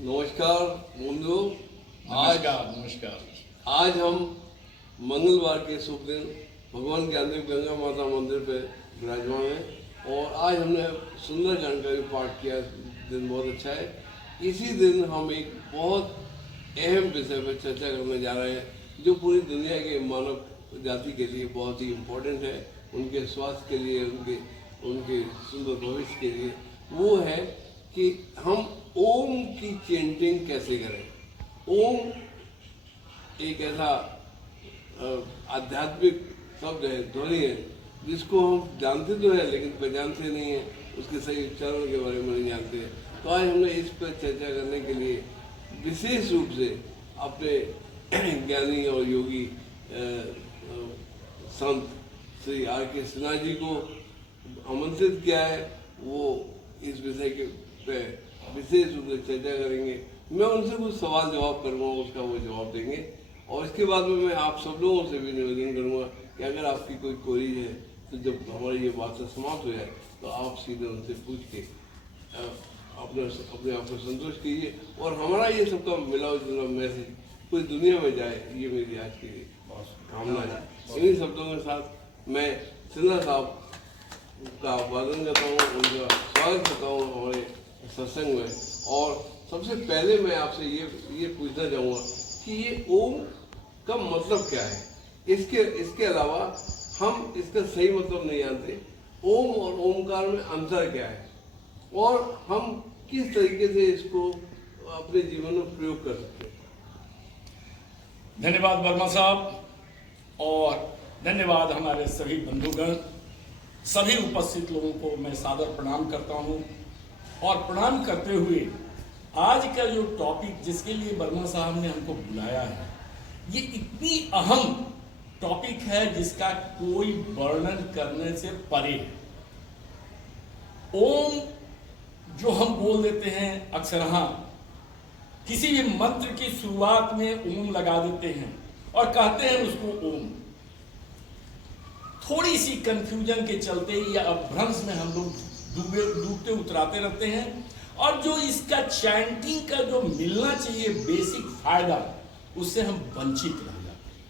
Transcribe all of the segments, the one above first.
नमस्कार बंधु। नमस्कार। आज हम मंगलवार के शुभ दिन भगवान ज्ञानदेव गंगा माता मंदिर पे विराजमान हैं और आज हमने सुंदर जानकारी पाठ किया। दिन बहुत अच्छा है। इसी दिन हम एक बहुत अहम विषय पर चर्चा करने जा रहे हैं जो पूरी दुनिया के मानव जाति के लिए बहुत ही इम्पोर्टेंट है, उनके स्वास्थ्य के लिए, उनके सुंदर भविष्य के लिए। वो है कि हम ओम की चेंटिंग कैसे करें। ओम एक ऐसा आध्यात्मिक शब्द है, ध्वनि है, जिसको हम जानते तो है लेकिन पहचानते नहीं है, उसके सही उच्चारण के बारे में नहीं जानते हैं। तो आज हमने इस पर चर्चा करने के लिए विशेष रूप से अपने ज्ञानी और योगी संत श्री आर के सिन्हा जी को आमंत्रित किया है। वो इस विषय के पे विशेष रूप से चर्चा करेंगे। मैं उनसे कुछ सवाल जवाब करूँगा, उसका वो जवाब देंगे और इसके बाद में मैं आप सब लोगों से भी निवेदन करूँगा कि अगर आपकी कोई क्वेरी है तो जब हमारी ये बात समाप्त हो जाए तो आप सीधे उनसे पूछ के अपने आप को संतुष्ट कीजिए और हमारा ये सबका मिलाओ जुलाओ मैसेज पूरी दुनिया में जाए, ये मेरी आज की कामना है। इन्हीं शब्दों के साथ मैं सिन्हा साहब का अभिवादन करता हूँ, उनका स्वागत करता हूँ हमारे सत्संग में। और सबसे पहले मैं आपसे ये पूछना चाहूँगा कि ये ओम का मतलब क्या है। इसके अलावा हम इसका सही मतलब नहीं जानते। ओम और ओमकार में अंतर क्या है और हम किस तरीके से इसको अपने जीवन में प्रयोग कर सकते हैं। धन्यवाद वर्मा साहब और धन्यवाद हमारे सभी बंधुगण, सभी उपस्थित लोगों को मैं सादर प्रणाम करता हूं। और प्रणाम करते हुए आज का जो टॉपिक जिसके लिए वर्मा साहब ने हमको बुलाया है, ये इतनी अहम टॉपिक है जिसका कोई वर्णन करने से परे है। ओम जो हम बोल देते हैं अक्सर, किसी भी मंत्र की शुरुआत में ओम लगा देते हैं और कहते हैं उसको ओम। थोड़ी सी कंफ्यूजन के चलते या अभ्रंश में हम लोग डूबते उतराते रहते हैं और जो इसका चैंटिंग का जो मिलना चाहिए बेसिक फायदा, उससे हम वंचित रह जाते हैं।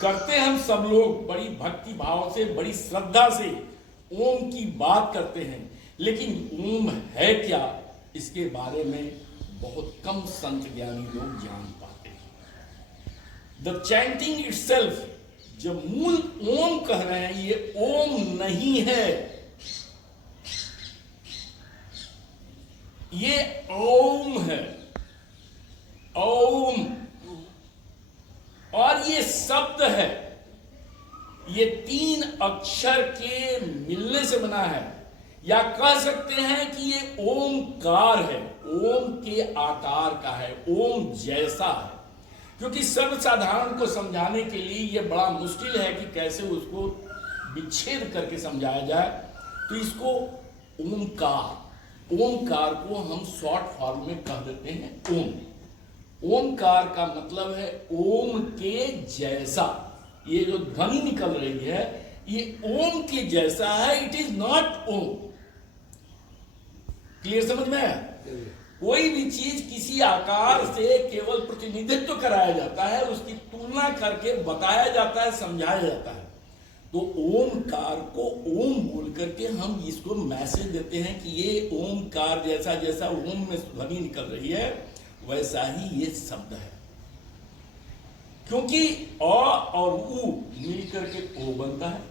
करते हम सब लोग बड़ी भक्ति भाव से, बड़ी श्रद्धा से ओम की बात करते हैं, लेकिन ओम है क्या इसके बारे में बहुत कम संत ज्ञानी लोग जान पाते हैं। द चैंटिंग इटसेल्फ, जब मूल ओम कह रहे हैं, ये ओम नहीं है, ये ओम है। ओम और ये शब्द है, ये 3 अक्षर के मिलने से बना है, या कह सकते हैं कि ये ओमकार है, ओम के आकार का है, ओम जैसा है। क्योंकि सर्वसाधारण को समझाने के लिए यह बड़ा मुश्किल है कि कैसे उसको विच्छेद करके समझाया जाए, तो इसको ओमकार को हम शॉर्ट फॉर्म में कह देते हैं ओम। ओमकार का मतलब है ओम के जैसा। ये जो ध्वनि निकल रही है ये ओम के जैसा है, it is not Om. Clear समझ में आया? कोई भी चीज किसी आकार से केवल प्रतिनिधित्व कराया जाता है, उसकी तुलना करके बताया जाता है, समझाया जाता है। तो ओमकार को ओम बोल करके हम इसको मैसेज देते हैं कि ये ओमकार जैसा, जैसा ओम में ध्वनि निकल रही है वैसा ही ये शब्द है। क्योंकि अ और उ मिलकर के ओ बनता है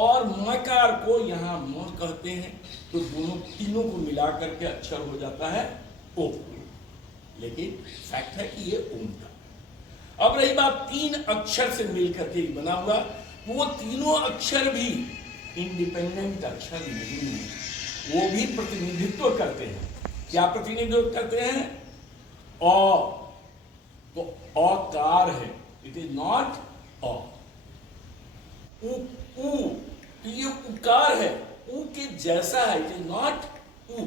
और मकार को यहां म कहते हैं, तो दोनों तीनों को मिला करके अक्षर हो जाता है ओ। लेकिन फैक्ट है कि ये ओम का। अब रही बात 3 अक्षर से मिलकर के बना हुआ, वो तीनों अक्षर भी इंडिपेंडेंट अक्षर नहीं है, वो भी प्रतिनिधित्व करते हैं। क्या प्रतिनिधित्व करते हैं? अ, तो अकार है, इट इज नॉट अ। उ, तो ये उकार है, उ के जैसा है, इट इज नॉट उ।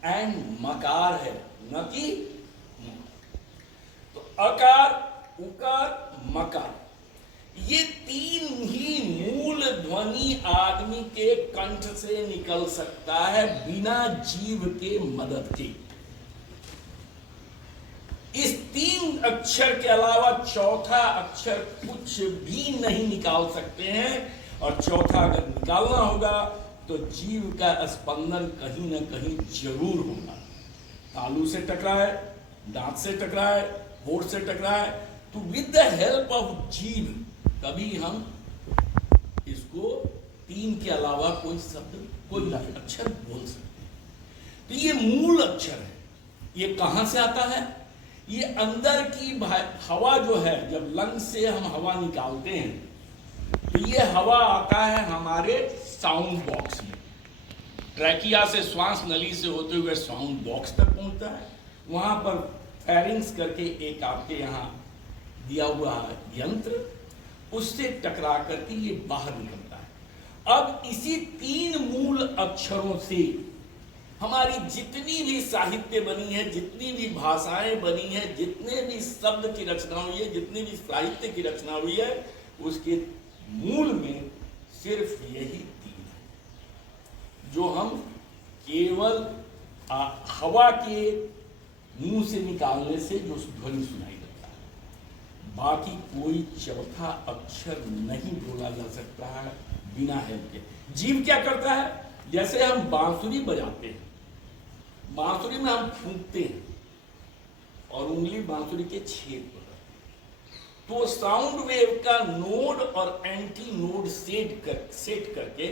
एंड मकार है, न कि म। तो अकार, उकार, मकार, ये 3 ही मूल ध्वनि आदमी के कंठ से निकल सकता है बिना जीव के मदद के। अक्षर के अलावा चौथा अक्षर कुछ भी नहीं निकाल सकते हैं, और चौथा अगर निकालना होगा तो जीव का स्पंदन कहीं ना कहीं जरूर होगा। तालू से टकराए, दांत से टकराए, होठ से टकराए, तो विद द हेल्प ऑफ जीव तभी हम इसको तीन के अलावा कोई शब्द, कोई अक्षर बोल सकते हैं। तो ये मूल अक्षर है। ये कहां से आता है? ये अंदर की हवा जो है, जब लंग से हम हवा निकालते हैं तो ये हवा आता है हमारे साउंड बॉक्स में। ट्रैकिया से, श्वास नली से होते हुए साउंड बॉक्स तक पहुंचता है। वहां पर फेरिंग्स करके एक आपके यहाँ दिया हुआ यंत्र, उससे टकरा करके ये बाहर निकलता है। अब इसी तीन मूल अक्षरों से हमारी जितनी भी साहित्य बनी है, जितनी भी भाषाएं बनी है, जितने भी शब्द की रचना हुई है, जितनी भी साहित्य की रचना हुई है, उसके मूल में सिर्फ यही तीन है, जो हम केवल हवा के मुंह से निकालने से जो ध्वनि सुनाई देता है। बाकी कोई चौथा अक्षर नहीं बोला जा सकता है बिना हेल्प के। जीव क्या करता है? जैसे हम बांसुरी बजाते हैं, बांसुरी में हम फूंकते हैं और उंगली बांसुरी के छेद पर, तो साउंड वेव का नोड और एंटी नोड सेट करके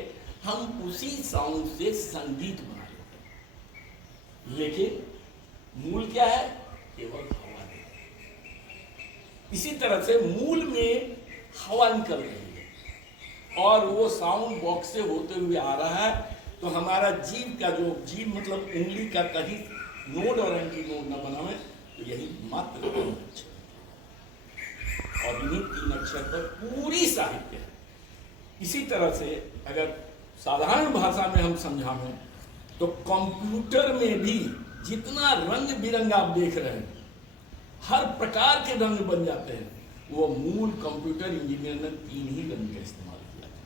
हम उसी साउंड से संगीत बना लेते हैं। लेकिन मूल क्या है? केवल हवा है। इसी तरह से मूल में हवा निकल रही है और वो साउंड बॉक्स से होते हुए आ रहा है। तो हमारा जीव का जो जीव मतलब उंगली का कहीं नोड और एंटी नोड न बनावे, तो यही मात्र तीन अक्षर, और इन्हीं तीन अक्षर पर पूरी साहित्य है। इसी तरह से अगर साधारण भाषा में हम समझाएं तो कंप्यूटर में भी जितना रंग बिरंग आप देख रहे हैं, हर प्रकार के रंग बन जाते हैं, वो मूल कंप्यूटर इंजीनियर ने तीन ही रंग का इस्तेमाल किया था।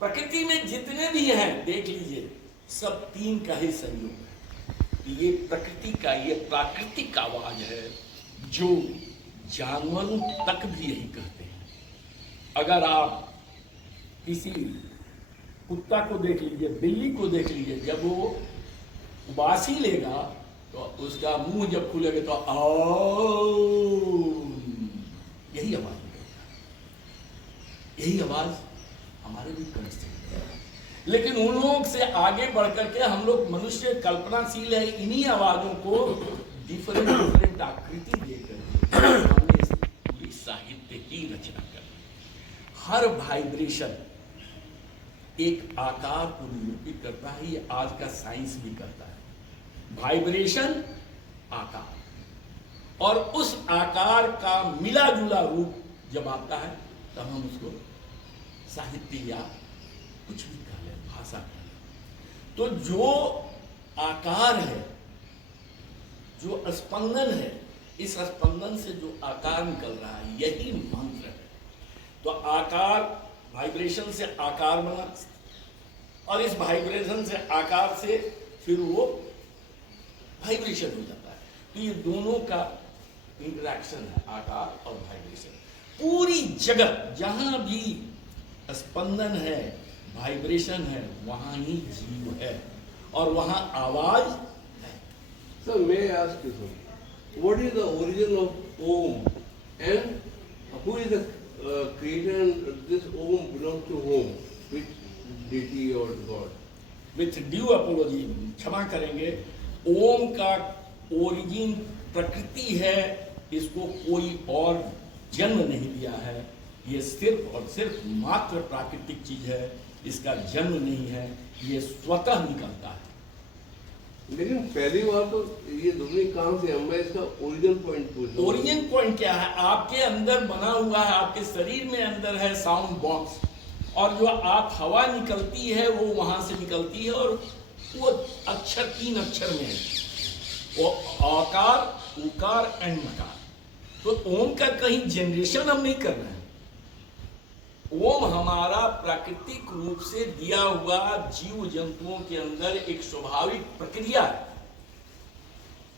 प्रकृति में जितने भी हैं देख लीजिए, सब तीन का ही संयोग है। ये प्रकृति का, ये प्राकृतिक आवाज है जो जानवरों तक भी यही कहते हैं। अगर आप किसी कुत्ता को देख लीजिए, बिल्ली को देख लीजिए, जब वो उबासी लेगा तो उसका मुंह जब खुलेगा तो यही आवाज निकलेगा। यही आवाज हमारे भी कंठ से निकलेगा। लेकिन उन लोगों से आगे बढ़ करके हम लोग मनुष्य कल्पनाशील है, इन्हीं आवाजों को डिफरेंट आकृति देकर हमने इस पूरी साहित्य की रचना कर। हर वाइब्रेशन एक आकार को निरूपित करता है। ये आज का साइंस भी करता है। वाइब्रेशन आकार, और उस आकार का मिला जुला रूप जब आता है तब हम उसको साहित्य या कुछ भी कह लें, भाषा कह लें। तो जो आकार है, जो स्पंदन है, इस स्पंदन से जो आकार निकल रहा है, यही मंत्र है। तो आकार, वाइब्रेशन से आकार बना, और इस वाइब्रेशन से आकार से फिर वो वाइब्रेशन हो जाता है। तो ये दोनों का इंटरेक्शन है, आकार और वाइब्रेशन। पूरी जगत जहां भी स्पंदन है, वाइब्रेशन है, वहां ही जीव है और वहां आवाज है। सर, मैं ask you something, what is the origin of ohm and who is the creator? This Om belongs to whom? Which deity or God? With due apology, क्षमा करेंगे, ओम का ओरिजिन प्रकृति है, इसको कोई और जन्म नहीं दिया है। ये सिर्फ और सिर्फ मात्र प्राकृतिक चीज है, इसका जन्म नहीं है, ये स्वतः निकलता है। लेकिन पहली बार तो ये दुनिया कहां से, मैं इसका ओरिजिन पॉइंट पूछ रहा हूं। ओरिजिन पॉइंट क्या है? आपके अंदर बना हुआ है, आपके शरीर में अंदर है साउंड बॉक्स, और जो आप हवा निकलती है वो वहां से निकलती है, और वो अक्षर तीन अक्षर में है, वो आकार, उकार एंड मकार। तो ओम का कहीं जनरेशन हम नहीं कर रहे हैं। ओम हमारा प्राकृतिक रूप से दिया हुआ जीव जंतुओं के अंदर एक स्वाभाविक प्रक्रिया है।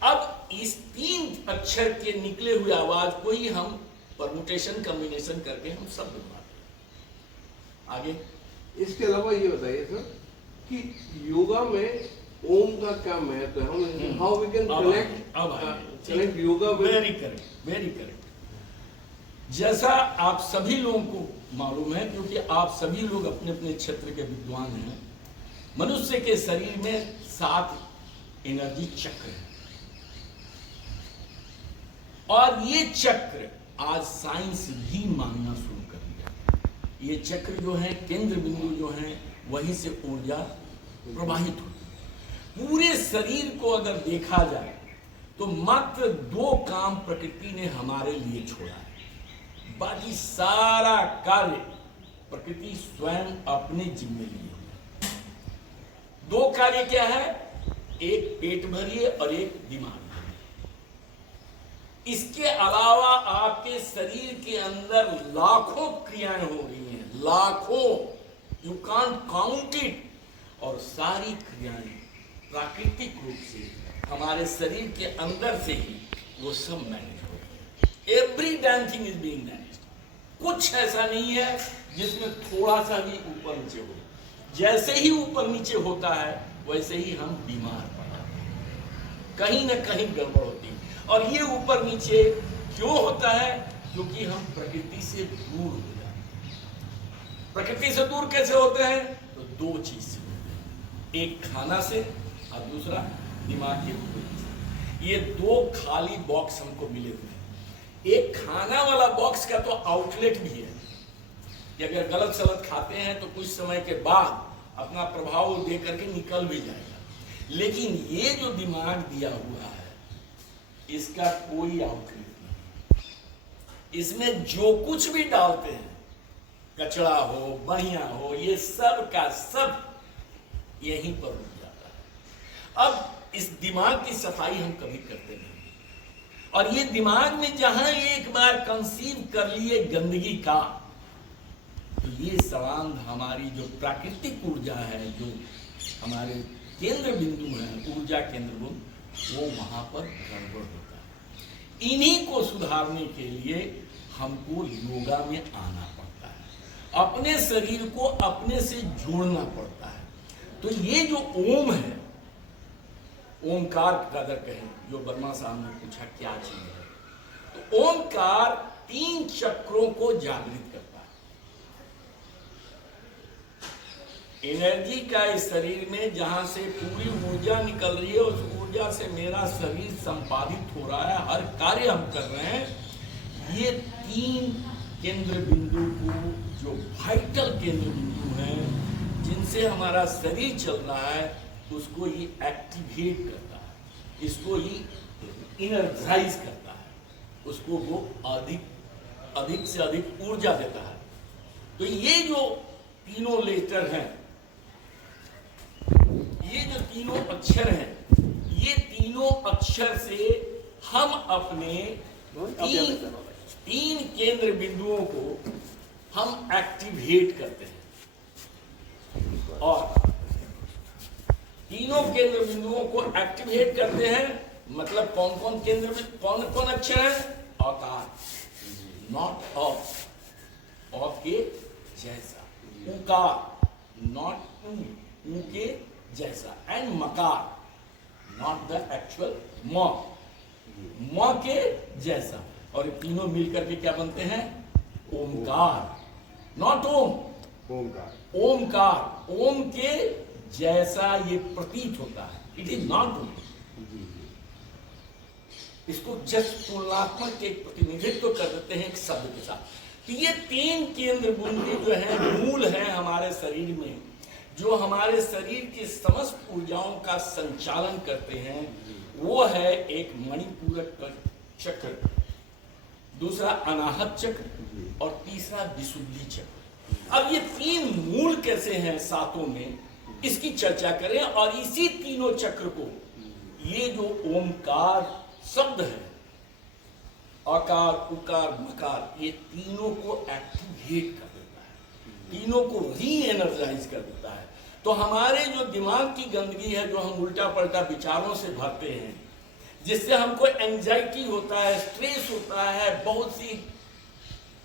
अब इस 3 अक्षर के निकले हुए आवाज को ही हम परमुटेशन कॉम्बिनेशन करके हम शब्द बनाते हैं। आगे इसके अलावा ये बताइए सर कि योगा में ओम का क्या महत्व है, हम how we can connect yoga with. Very correct, very correct. जैसा आप सभी लोगों को मालूम है, क्योंकि आप सभी लोग अपने अपने क्षेत्र के विद्वान हैं, मनुष्य के शरीर में 7 एनर्जी चक्र है, और ये चक्र आज साइंस भी मानना शुरू कर दिया। ये चक्र जो है, केंद्र बिंदु जो है, वहीं से ऊर्जा प्रवाहित होती है। पूरे शरीर को अगर देखा जाए तो मात्र 2 काम प्रकृति ने हमारे लिए छोड़ा है, बाकी सारा कार्य प्रकृति स्वयं अपने जिम्मे लिए हुए। 2 कार्य क्या है? एक पेट भरिए और एक दिमाग। इसके अलावा आपके शरीर के अंदर लाखों क्रियाएं हो रही हैं, लाखों, यू कांट काउंट इट। और सारी क्रियाएं प्राकृतिक रूप से हमारे शरीर के अंदर से ही वो सब मैनेज हो रही है। Every damn thing is being manage. कुछ ऐसा नहीं है जिसमें थोड़ा सा भी ऊपर नीचे हो। जैसे ही ऊपर नीचे होता है वैसे ही हम बीमार पड़ते हैं, कहीं ना कहीं गड़बड़ होती है। और ये ऊपर नीचे क्यों होता है? क्योंकि हम प्रकृति से दूर हो जाते हैं। प्रकृति से दूर कैसे होते हैं? तो 2 चीज से होते हैं, एक खाना से और दूसरा दिमाग के ऊपर से। ये 2 खाली बॉक्स हमको मिले हुए हैं। एक खाना वाला बॉक्स का तो आउटलेट भी है कि अगर गलत सलत खाते हैं तो कुछ समय के बाद अपना प्रभाव दे करके निकल भी जाएगा। लेकिन ये जो दिमाग दिया हुआ है, इसका कोई आउटलेट नहीं। इसमें जो कुछ भी डालते हैं, कचरा हो, बढ़िया हो, ये सब का सब यहीं पर रुक जाता है। अब इस दिमाग की सफाई हम कभी करते नहीं, और ये दिमाग में जहां एक बार कंसीव कर लिए गंदगी का, तो ये सवांग हमारी जो प्राकृतिक ऊर्जा है, जो हमारे केंद्र बिंदु है, ऊर्जा केंद्र बिंदु, वो वहां पर गड़बड़ होता है। इन्हीं को सुधारने के लिए हमको योगा में आना पड़ता है, अपने शरीर को अपने से जोड़ना पड़ता है। तो ये जो ओम है, ओमकार का अगर कहें, जो वर्मा साहब ने पूछा क्या चीज है, तो ओमकार 3 चक्रों को जागृत करता है। एनर्जी का इस शरीर में जहां से पूरी ऊर्जा निकल रही है, उस ऊर्जा से मेरा शरीर संपादित हो रहा है, हर कार्य हम कर रहे हैं। ये 3 केंद्र बिंदु को, जो वाइटल केंद्र बिंदु हैं, जिनसे हमारा शरीर चल रहा है, उसको ये एक्टिवेट करता है, इसको ये इनर्जाइज करता है, उसको वो अधिक से अधिक ऊर्जा देता है। तो ये जो तीनों लेटर हैं, ये जो तीनों अक्षर हैं, ये तीनों अक्षर से हम अपने 3 केंद्र बिंदुओं को हम एक्टिवेट करते हैं। और तीनों केंद्र बिंदुओं को एक्टिवेट करते हैं, मतलब कौन कौन केंद्र में कौन कौन अक्षर है? आकार, नॉट ऑफ, ऑफ के जैसा, उकार, नॉट ऊ के जैसा, एंड मकार, नॉट द एक्चुअल म के जैसा। और ये तीनों मिलकर के क्या बनते हैं? ओमकार, नॉट ओम, ओमकार। ओमकार, ओम के जैसा ये प्रतीत होता है, इट इज नॉट ओम। इसको जस्ट तुलनात्मक एक प्रतिनिधित्व कर देते हैं एक शब्द के साथ। तो ये 3 केंद्र बिंदु जो है, मूल है हमारे शरीर में, जो हमारे शरीर की समस्त ऊर्जाओं का संचालन करते हैं। वो है एक मणिपूरक चक्र, दूसरा अनाहत चक्र, और तीसरा विशुद्धि चक्र। अब ये 3 मूल कैसे हैं सातों में, इसकी चर्चा करें। और इसी तीनों चक्र को, ये जो ओमकार शब्द है, आकार, उकार, मकार, ये तीनों को एक्टिवेट कर देता है, तीनों को री एनर्जाइज कर देता है। तो हमारे जो दिमाग की गंदगी है, जो हम उल्टा पलटा विचारों से भरते हैं, जिससे हमको एंजाइटी होता है, स्ट्रेस होता है, बहुत सी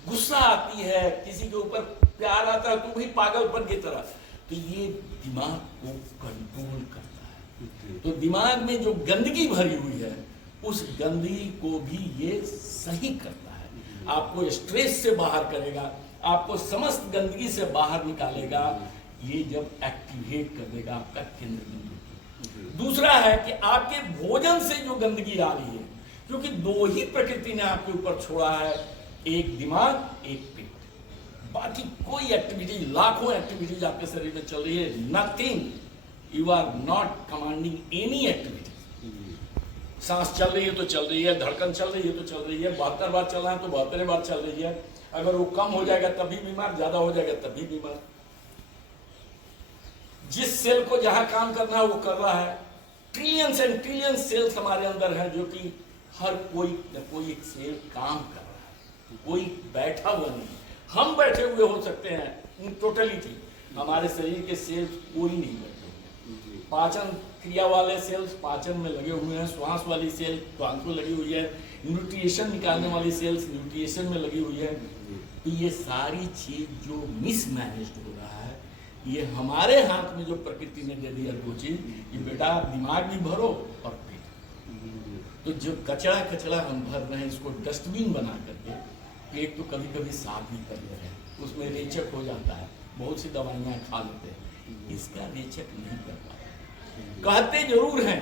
गुस्सा आती है, किसी के ऊपर प्यार आता है तो भी पागलपन की तरह, तो ये दिमाग को कंट्रोल करता है। तो दिमाग में जो गंदगी भरी हुई है उस गंदगी को भी ये सही करता है, आपको स्ट्रेस से बाहर करेगा, आपको समस्त गंदगी से बाहर निकालेगा, ये जब एक्टिवेट कर देगा आपका केंद्र बिंदु। दूसरा है कि आपके भोजन से जो गंदगी आ रही है, क्योंकि दो ही प्रकृति ने आपके ऊपर छोड़ा है, एक दिमाग एक पेट, बाकी कोई एक्टिविटी, लाखों एक्टिविटीज आपके शरीर में चल रही है, nothing, you are not commanding any activity. सांस चल रही है तो चल रही है, धड़कन चल रही है तो चल रही है, 72 बार चल रहा है तो 72 बार चल रही है। अगर वो कम हो जाएगा तभी बीमार, ज्यादा हो जाएगा तभी बीमार। जिस सेल को जहां काम करना है वो कर रहा है। ट्रिलियंस एंड ट्रिलियंस सेल्स हमारे अंदर है, जो कि हर कोई न कोई एक सेल काम कर रहा है, कोई बैठा हुआ नहीं। हम बैठे हुए हो सकते हैं इन टोटलिटी, हमारे शरीर के सेल्स कोई नहीं बैठे हुए। पाचन क्रिया वाले सेल्स पाचन में लगे हुए हैं, श्वास वाली सेल श्वास में लगी हुई है, न्यूट्रिशन निकालने वाली सेल्स न्यूट्रिशन में लगी हुई है। तो ये सारी चीज जो मिसमैनेज्ड हो रहा है, ये हमारे हाथ में जो प्रकृति ने दे दिया दो चीज, ये बेटा दिमाग भी भरो और पेट। तो जो कचरा कचरा हम भर रहे हैं, इसको डस्टबिन बना करके, पेट तो कभी कभी साफ भी कर ले रहे हैं, उसमें रेचक हो जाता है, बहुत सी दवाइयाँ खा लेते हैं, इसका रेचक नहीं कर पाते। कहते जरूर हैं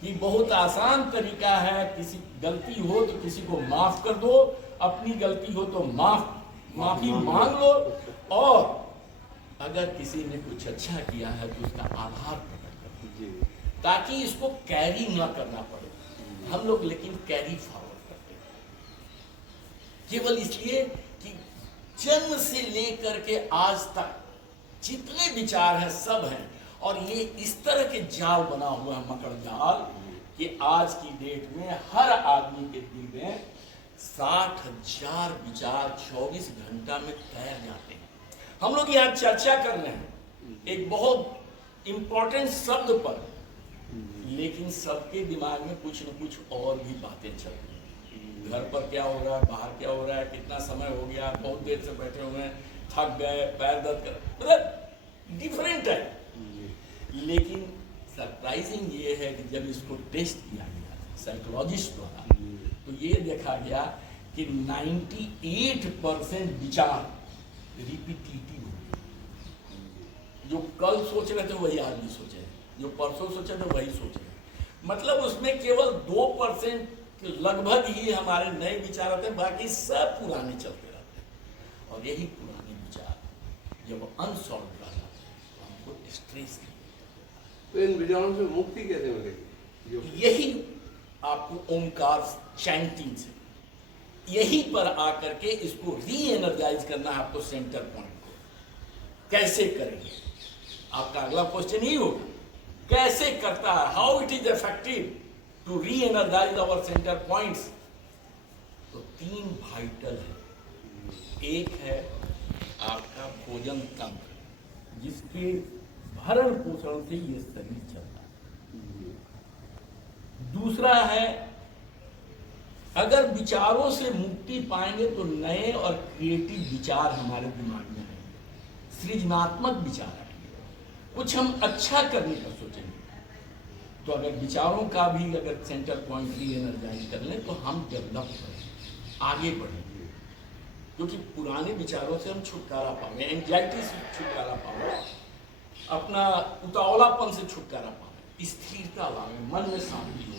कि बहुत आसान तरीका है, किसी गलती हो तो किसी को माफ कर दो, अपनी गलती हो तो माफी मांग लो, और अगर किसी ने कुछ अच्छा किया है तो उसका आभार प्रकट करो, ताकि इसको कैरी ना करना पड़े। हम लोग लेकिन कैरी फॉरवर्ड करते हैं, केवल इसलिए कि जन्म से लेकर के आज तक जितने विचार हैं सब हैं, और ये इस तरह के जाल बना हुआ है, मकर जाल, कि आज की डेट में हर आदमी के दिल में 60,000 विचार 24 घंटा में तैर जाते हैं। हम लोग यहाँ चर्चा कर रहे हैं एक बहुत इंपॉर्टेंट शब्द पर, लेकिन सबके दिमाग में कुछ न कुछ और भी बातें चल रही हैं। घर पर क्या हो रहा है, बाहर क्या हो रहा है, कितना समय हो गया, बहुत देर से बैठे हुए हैं, थक गए, पैर दर्द कर, मतलब डिफरेंट है। लेकिन सरप्राइजिंग ये है कि जब इसको टेस्ट किया गया साइकोलॉजिस्ट द्वारा, तो ये देखा गया कि 98% विचार रिपीटिटिव हो, जो कल सोच रहे थे वही आज भी सोचे, जो परसों सोचे थे वही सोचे। मतलब उसमें केवल 2% लगभग ही हमारे नए विचार आते हैं, बाकी सब पुराने चलते रहते हैं। और यही पुराने विचार जब अनसॉल्व रह जाते हैं तो हमको स्ट्रेस। तो इन विचारों से मुक्ति कैसे मिलेगी? यही आपको ओमकार चैंटिंग से, यहीं पर आकर के इसको री एनर्जाइज करना है आपको, सेंटर पॉइंट को। कैसे करेंगे, आपका अगला क्वेश्चन यही होगा, कैसे करता है, how it is effective to reenergise our centre points. तो 3 वाइटल है। एक है आपका भोजन तंत्र, जिसके भरण पोषण से ये शरीर चलता है। दूसरा है, अगर विचारों से मुक्ति पाएंगे तो नए और क्रिएटिव विचार हमारे दिमाग में आएंगे, सृजनात्मक विचार आएंगे, कुछ हम अच्छा करने का सोचेंगे। तो अगर विचारों का भी अगर सेंटर पॉइंट री एनर्जाइज कर लें तो हम डेवलप करेंगे, आगे बढ़ेंगे, क्योंकि पुराने विचारों से हम छुटकारा पाएंगे, एंजाइटी से छुटकारा पाएंगे, अपना उतावलापन से छुटकारा पाएंगे, स्थिरता लाएंगे, मन में शांति हो।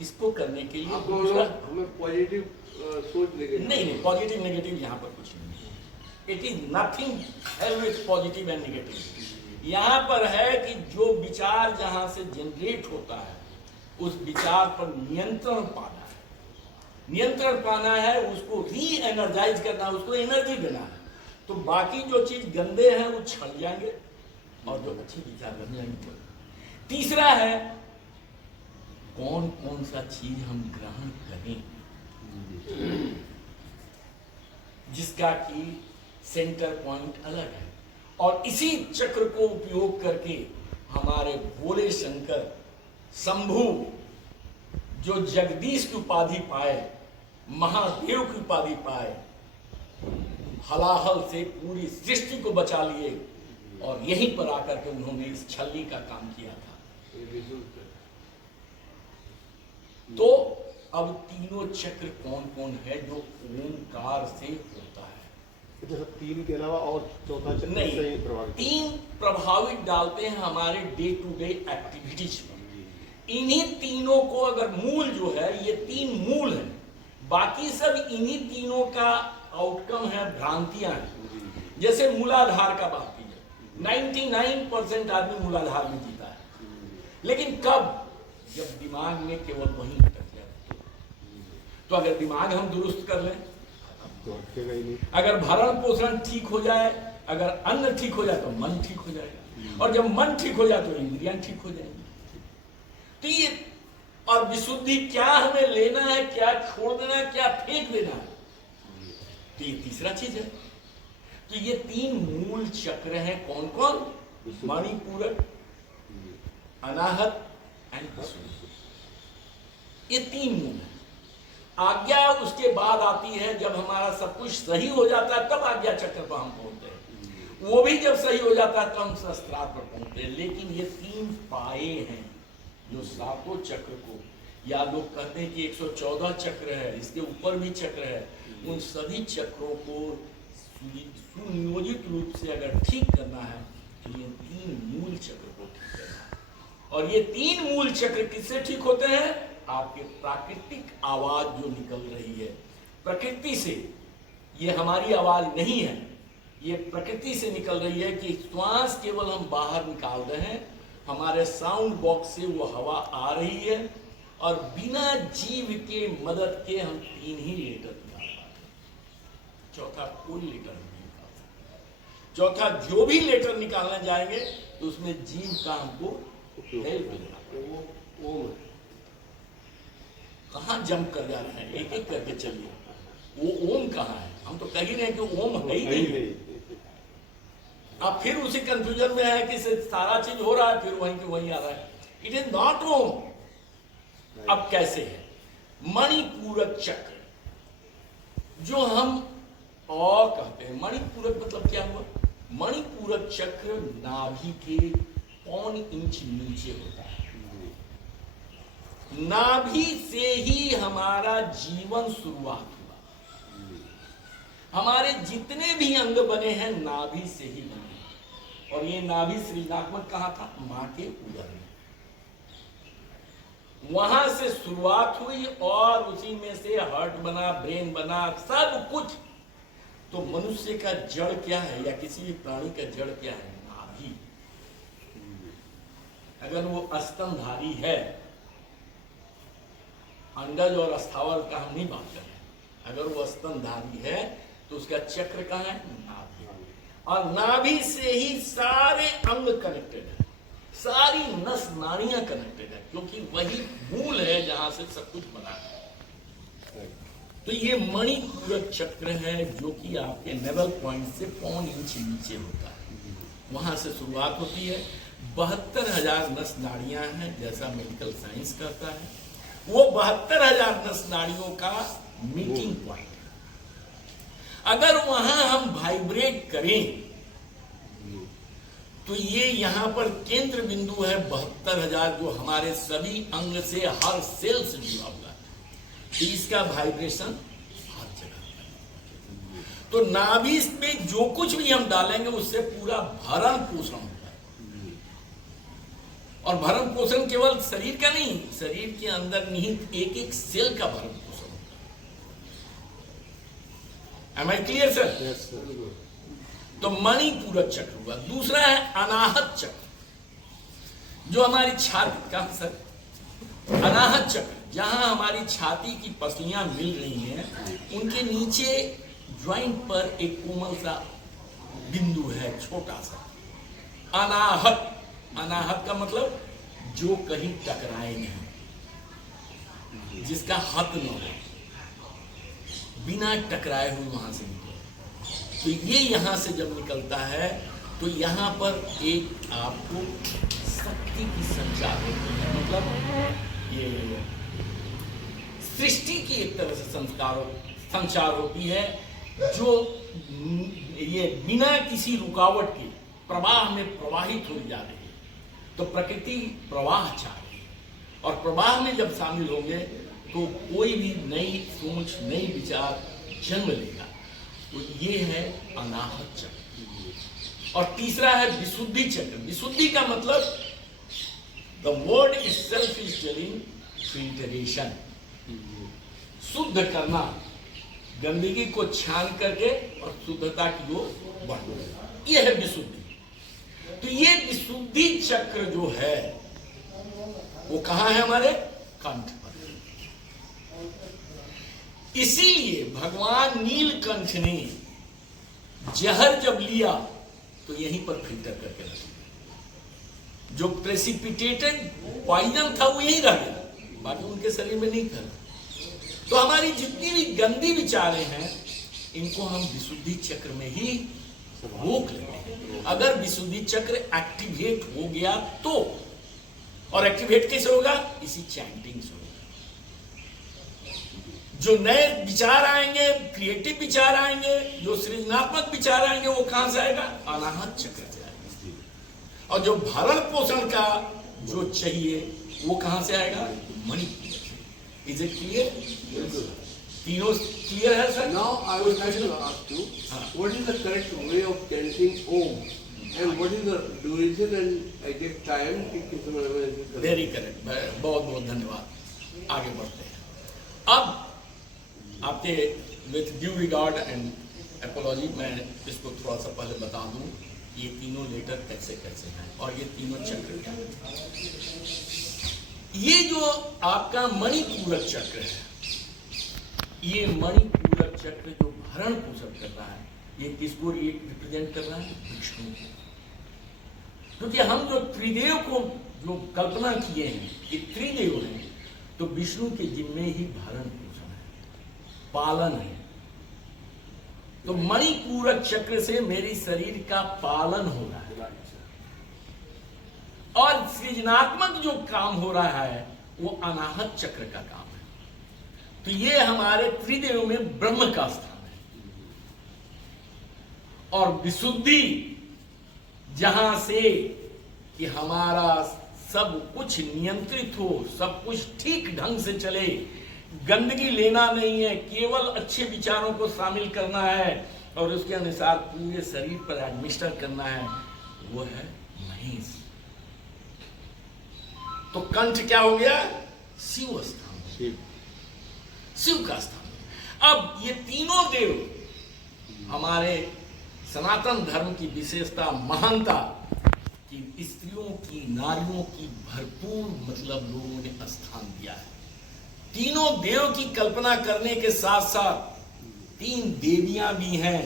इसको करने के लिए हमें पॉजिटिव सोच नहीं, पॉजिटिव नेगेटिव यहाँ पर कुछ नहीं है। It is nothing help with positive and negative. यहाँ पर है कि जो विचार जहाँ से जनरेट होता है उस विचार पर नियंत्रण पाना है, नियंत्रण पाना है, उसको री एनर्जाइज करना है, उसको एनर्जी देना है। तो बाकी जो चीज गंदे हैं वो छल जाएंगे और जो अच्छे विचार बन जाएंगे। तीसरा है, कौन कौन सा चीज हम ग्रहण करें, जिसका कि सेंटर पॉइंट अलग है। और इसी चक्र को उपयोग करके हमारे भोले शंकर शंभु जो जगदीश की उपाधि पाए, महादेव की उपाधि पाए, हलाहल से पूरी सृष्टि को बचा लिए और यहीं पर आकर के उन्होंने इस छलनी का काम किया था। तो अब तीनों चक्र कौन कौन है जो ओंकार से होता है? जैसे तीन के अलावा और चौथा चक्र नहीं, से प्रभावित तीन प्रभावित डालते हैं हमारे डे टू डे एक्टिविटीज पर। इन्हीं तीनों को अगर मूल जो है, ये तीन मूल है, बाकी सब इन्हीं तीनों का आउटकम है, भ्रांतियां हैं। जैसे मूलाधार का बात कीजिए, 99% आदमी मूलाधार में जीता है, लेकिन कब? जब दिमाग में केवल वही अटक जाए। तो अगर दिमाग हम दुरुस्त कर लें, तो अटकेगा ही नहीं। अगर भरण पोषण ठीक हो जाए, अगर अन्न ठीक हो जाए तो मन ठीक हो जाएगा, और जब मन ठीक हो जाए तो इंद्रियां ठीक हो जाएंगी। तो ये और विशुद्धि क्या हमें लेना है, क्या छोड़ देना है, क्या फेंक देना है, तो ये तीसरा चीज है। तो ये तीन मूल चक्र हैं, कौन कौन? मणिपूरक, अनाहत एंड विशुद्धि। ये तीन मूल है। आज्ञा उसके बाद आती है, जब हमारा सब कुछ सही हो जाता है तब आज्ञा चक्र पर हम पहुंचते हैं। वो भी जब सही हो जाता है तो हम शस्त्रार्थ पर पहुंचते हैं। लेकिन ये तीन पाए हैं जो सातों चक्र को, या लोग कहते हैं कि 114 चक्र है, इसके ऊपर भी चक्र है, उन सभी चक्रों को सुनियोजित रूप से अगर ठीक करना है तो ये तीन मूल चक्र को ठीक करना है। और ये तीन मूल चक्र किससे ठीक होते हैं? आपके प्राकृतिक आवाज जो निकल रही है प्रकृति से, ये हमारी आवाज नहीं है, ये प्रकृति से निकल रही है कि श्वास केवल हम बाहर निकाल रहे हैं, हमारे साउंड बॉक्स से वो हवा आ रही है, और बिना जीव के मदद के हम तीन ही लेटर निकाल पाते हैं। चौथा कोई लेटर नहीं निकाल सकता। चौथा जो भी लेटर निकालने जाएंगे तो उसमें जीव का हमको हेल्प मिलेगा। ओम कहाँ जंप कर जा रहे हैं, एक एक करके चलिए। वो ओम कहाँ है? हम तो कह ही रहे हैं कि ओम है ही नहीं। अब फिर उसी कंफ्यूजन में है कि सारा चीज हो रहा है, फिर वहीं के वहीं आ रहा है। इट इज नॉट ओम। अब कैसे है? मणिपूरक चक्र जो हम और कहते हैं, मणिपूरक मतलब क्या हुआ? मणिपूरक चक्र नाभि के 1.25 इंच नीचे होता है। नाभि से ही हमारा जीवन शुरुआत हुआ। हमारे जितने भी अंग बने हैं नाभि से ही बने, और ये नाभि सृजनात्मक कहाँ था? मां के उदर में। वहां से शुरुआत हुई और उसी में से हार्ट बना, ब्रेन बना, सब कुछ। तो मनुष्य का जड़ क्या है, या किसी भी प्राणी का जड़ क्या है? नाभि। अगर वो स्तनधारी है, अंडज और स्थावर का हम नहीं बात कर रहे, अगर वो स्तनधारी है तो उसका चक्र कहाँ है? नाभि। और नाभि से ही सारे अंग कनेक्टेड है, सारी नस नाड़ियां कनेक्टेड है, क्योंकि वही मूल है जहां से सब कुछ बना है। तो ये मणिपूरक चक्र है जो कि आपके नेवल पॉइंट से 1.25 इंच नीचे होता है। वहां से शुरुआत होती है। 72,000 नस नाड़ियां हैं, जैसा मेडिकल साइंस कहता है। वो 72,000 नस नाड़ियों का मीटिंग पॉइंट है। अगर वहां हम वाइब्रेट करें तो ये यहां पर केंद्र बिंदु है 72,000, जो हमारे सभी अंग से, हर सेल से जुड़ा हुआ है। तो इसका वाइब्रेशन हर जगह। तो नाभि में जो कुछ भी हम डालेंगे उससे पूरा भरण पोषण होता है। और भरण पोषण केवल शरीर का नहीं, शरीर के अंदर निहित एक एक सेल का भरण पोषण होता है। Am I clear, sir? Yes, sir. तो मणिपूरक चक्र हुआ। दूसरा है अनाहत चक्र, जो हमारी छाती का, सर, अनाहत चक्र जहां हमारी छाती की पसलियां मिल रही हैं, उनके नीचे ज्वाइंट पर एक कोमल सा बिंदु है, छोटा सा। अनाहत, अनाहत का मतलब जो कहीं टकराए नहीं, जिसका हत न हो, बिना टकराए हुए वहां से निकले। तो ये यहां से जब निकलता है तो यहाँ पर एक आपको शक्ति की संचार होती है, मतलब ये सृष्टि की एक तरह से संचार होती है, जो ये बिना किसी रुकावट के प्रवाह में प्रवाहित हो जा रही है। तो प्रकृति प्रवाह चाह रही है, और प्रवाह में जब शामिल होंगे तो कोई भी नई सोच, नई विचार जन्म लेगा। तो ये है अनाहत चक्र। और तीसरा है विशुद्धि चक्र। विशुद्धि का मतलब the word itself is telling filtration, शुद्ध करना, गंदगी को छान करके और शुद्धता की ओर बढ़ना, यह है विशुद्धि। तो ये विशुद्धि चक्र जो है वो कहां है? हमारे कंठ पर। इसीलिए भगवान नीलकंठ ने जहर जब लिया तो यहीं पर फिल्टर करके रख दिया। जो प्रेसिपिटेटेड पॉइजन था वो यहीं रह गया, बाकी उनके शरीर में नहीं था। तो हमारी जितनी भी गंदी विचारें हैं, इनको हम विशुद्धि चक्र में ही रोक लेते हैं। अगर विशुद्धि चक्र एक्टिवेट हो गया तो, और एक्टिवेट कैसे होगा? इसी चैंटिंग से होगा। जो नए विचार आएंगे, क्रिएटिव विचार आएंगे, जो सृजनात्मक विचार आएंगे, वो कहां से आएगा? अनाहत चक्र से आएगा। और जो भरण पोषण का जो चाहिए वो कहां से आएगा? मणिपुर। Is it clear? तीनों क्लियर है sir? Now I would like to ask you, what is the correct way of chanting Om, and what is the duration and exact time कि किस समय में इसे करना है? वेरी करेक्ट, बहुत बहुत धन्यवाद। आगे बढ़ते हैं। अब आपके with due regard and apiology, मैं इसको थोड़ा सा पहले बता दूं, ये तीनों लेटर कैसे कैसे हैं और ये तीनों चक्र क्या है। ये जो आपका मणिपूरक चक्र है, ये मणिपूरक चक्र जो भरण पोषण कर रहा है, ये किसको रिप्रेजेंट कर रहा है? विष्णु को। क्योंकि हम जो त्रिदेव को जो कल्पना किए हैं, ये त्रिदेव हैं, तो विष्णु के जिम्मे ही भरण पोषण है, पालन है। तो मणिपूरक चक्र से मेरी शरीर का पालन हो रहा है, और सृजनात्मक जो काम हो रहा है वो अनाहत चक्र का काम है। तो ये हमारे त्रिदेव में ब्रह्म का स्थान है। और विशुद्धि जहां से कि हमारा सब कुछ नियंत्रित हो, सब कुछ ठीक ढंग से चले, गंदगी लेना नहीं है, केवल अच्छे विचारों को शामिल करना है और उसके अनुसार पूरे शरीर पर एडमिनिस्टर करना है, वो है महेश। तो कंठ क्या हो गया? शिव स्थान, शिव का स्थान। अब ये तीनों देव हमारे सनातन धर्म की विशेषता, महानता कि स्त्रियों की, नारियों की भरपूर मतलब लोगों ने स्थान दिया है। तीनों देव की कल्पना करने के साथ साथ तीन देवियां भी हैं।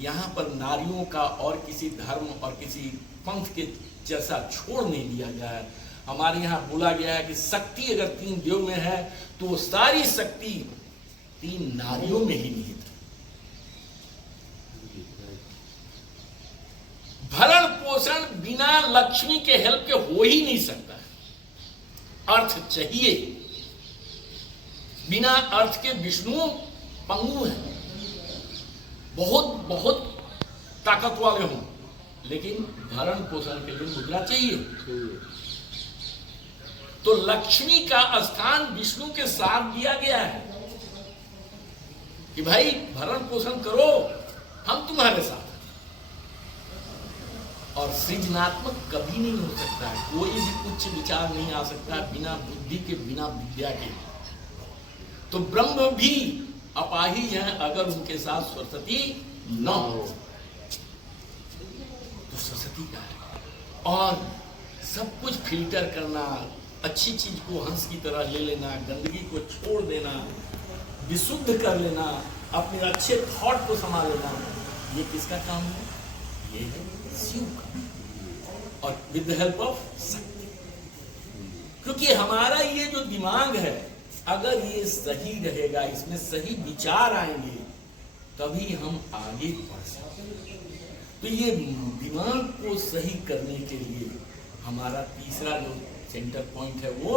यहाँ पर नारियों का और किसी धर्म और किसी पंथ के जैसा छोड़ नहीं दिया गया है। हमारे यहाँ बोला गया है कि शक्ति अगर तीन देव में है तो वो सारी शक्ति तीन नारियों में ही निहित है। भरण पोषण बिना लक्ष्मी के हेल्प के हो ही नहीं सकता है। अर्थ चाहिए, बिना अर्थ के विष्णु पंगु है, बहुत बहुत ताकत वाले हों, लेकिन भरण पोषण के लिए मुद्रा चाहिए। तो लक्ष्मी का स्थान विष्णु के साथ दिया गया है कि भाई भरण पोषण करो, हम तुम्हारे साथ हैं। और सृजनात्मक कभी नहीं हो सकता है, कोई भी उच्च विचार नहीं आ सकता बिना बुद्धि के, बिना विद्या के। तो ब्रह्म भी अपाहिज हैं अगर उनके साथ सरस्वती न हो। तो सरस्वती का है। और सब कुछ फिल्टर करना, अच्छी चीज को हंस की तरह ले लेना, गंदगी को छोड़ देना, विशुद्ध कर लेना, अपने अच्छे थॉट को संभाल लेना, ये किसका काम है? ये है शिव का, और विद द हेल्प ऑफ शक्ति। क्योंकि हमारा ये जो दिमाग है, अगर ये सही रहेगा, इसमें सही विचार आएंगे, तभी हम आगे बढ़ सकते। तो ये दिमाग को सही करने के लिए हमारा तीसरा जो सेंटर पॉइंट है वो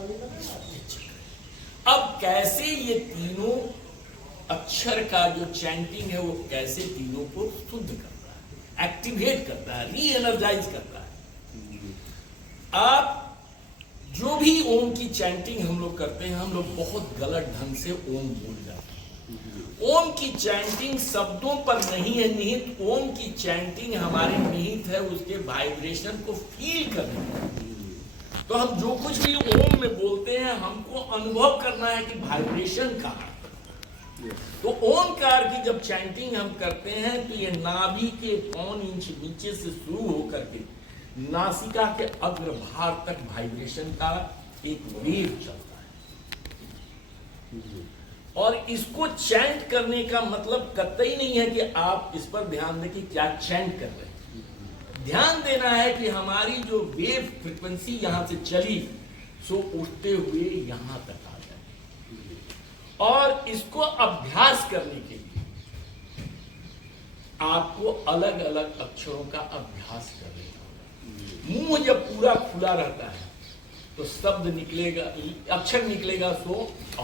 विशुद्धि चक्र। अब कैसे ये तीनों अक्षर का जो चैंटिंग है वो कैसे तीनों को शुद्ध करता है, एक्टिवेट करता है, री एनर्जाइज करता है। आप जो भी ओम की चैंटिंग हम लोग करते हैं, हम लोग बहुत गलत ढंग से ओम बोल जाते हैं। ओम की चैंटिंग शब्दों पर नहीं है निहित, ओम की चैंटिंग हमारे निहित है उसके वाइब्रेशन को फील करने में। तो हम जो कुछ भी ओम में बोलते हैं हमको अनुभव करना है कि वाइब्रेशन कहाँ है। तो ओमकार की जब चैंटिंग हम करते हैं तो ये नाभि के 1 इंच नीचे से शुरू होकर के नासिका के अग्रभाग तक वाइब्रेशन का एक वेव चलता है। और इसको चैंट करने का मतलब कतई नहीं है कि आप इस पर ध्यान दें कि क्या चैंट कर रहे हैं। ध्यान देना है कि हमारी जो वेव फ्रीक्वेंसी यहां से चली सो उठते हुए यहां तक आ जाए। और इसको अभ्यास करने के लिए आपको अलग अलग अक्षरों का अभ्यास करना होगा। मुंह जब पूरा खुला रहता है तो शब्द निकलेगा, अक्षर निकलेगा सो आ।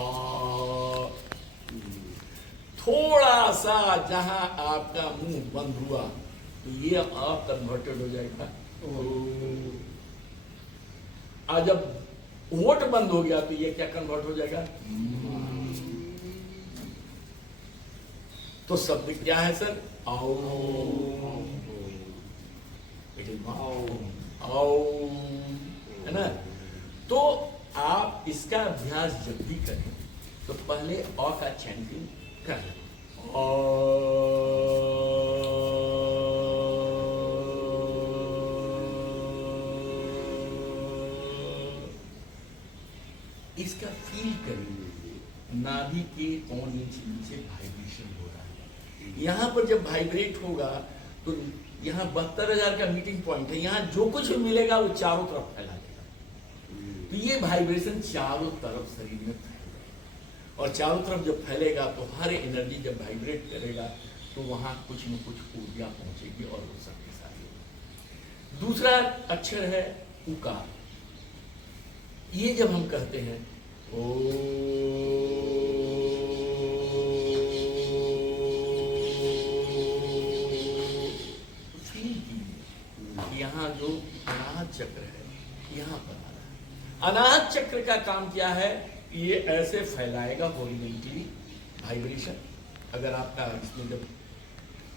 थोड़ा सा जहां आपका मुंह बंद हुआ तो ये आप कन्वर्टेड हो जाएगा ओ। आज जब होठ बंद हो गया तो ये क्या कन्वर्ट हो जाएगा। तो शब्द क्या है सर, आओ। इट इज आओ, है ना। तो आप इसका अभ्यास जब भी करें तो पहले अ का चैंटिंग कर लें। इसका फील करेंगे, नाभि के 1 इंच नीचे वाइब्रेशन हो रहा है। यहां पर जब वाइब्रेट होगा तो यहाँ 72,000 का मीटिंग पॉइंट है, यहाँ जो कुछ भी मिलेगा वो चारों तरफ फैला देगा। तो ये वाइब्रेशन चारों तरफ शरीर में फैलेगा और चारों तरफ जब फैलेगा तो हर एनर्जी जब वाइब्रेट करेगा तो वहां कुछ न कुछ ऊर्जा पहुंचेगी और वो शक्तिशाली होगी। दूसरा अक्षर है उकार। ये जब हम कहते हैं ओ, यहाँ जो अनाहत चक्र है यहाँ पर आ रहा है। अनाहत चक्र का काम क्या है, ये ऐसे फैलाएगा हॉरिजॉन्टली वाइब्रेशन। अगर आपका इसमें जब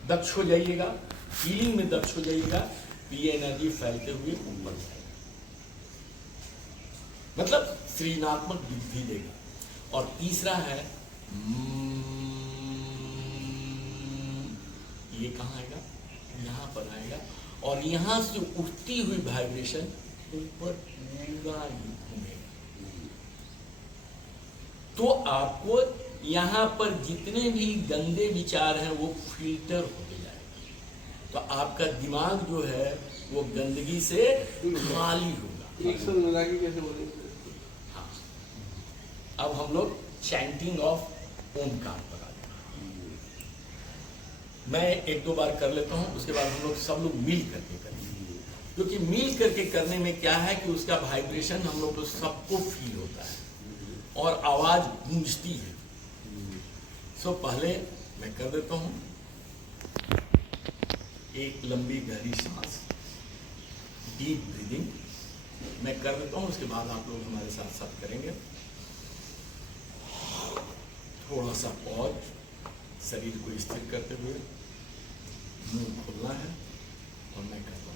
दक्ष हो जाइएगा, फीलिंग में दक्ष हो जाइएगा तो ये एनर्जी फैलते हुए ऊपर जाएगा, मतलब सृजनात्मक बुद्धि देगा। और तीसरा है ये कहाँ आएगा, यहाँ पर आएगा और यहाँ से उठती हुई वाइब्रेशन ऊपर पूरा घूमेगा। तो आपको यहाँ पर जितने भी गंदे विचार हैं वो फिल्टर होते जाएंगे। तो आपका दिमाग जो है वो गंदगी से खाली होगा। एक साथ मिला के कैसे बोलेंगे? हाँ, अब हम लोग चैंटिंग ऑफ ओमकार पर आ जाएंगे। मैं 1-2 बार कर लेता हूँ, उसके बाद हम लोग सब लोग मिल करके करेंगे। क्योंकि मिल करके करने में क्या है कि उसका वाइब्रेशन हम लोग को सबको फील होता है और आवाज गूंजती है। सो पहले मैं कर देता हूँ एक लंबी गहरी सांस, डीप ब्रीदिंग मैं कर देता हूँ, उसके बाद आप लोग हमारे साथ साथ करेंगे। थोड़ा सा पॉज, शरीर को स्थिर करते हुए मुंह खोलना है और मैं करता हूँ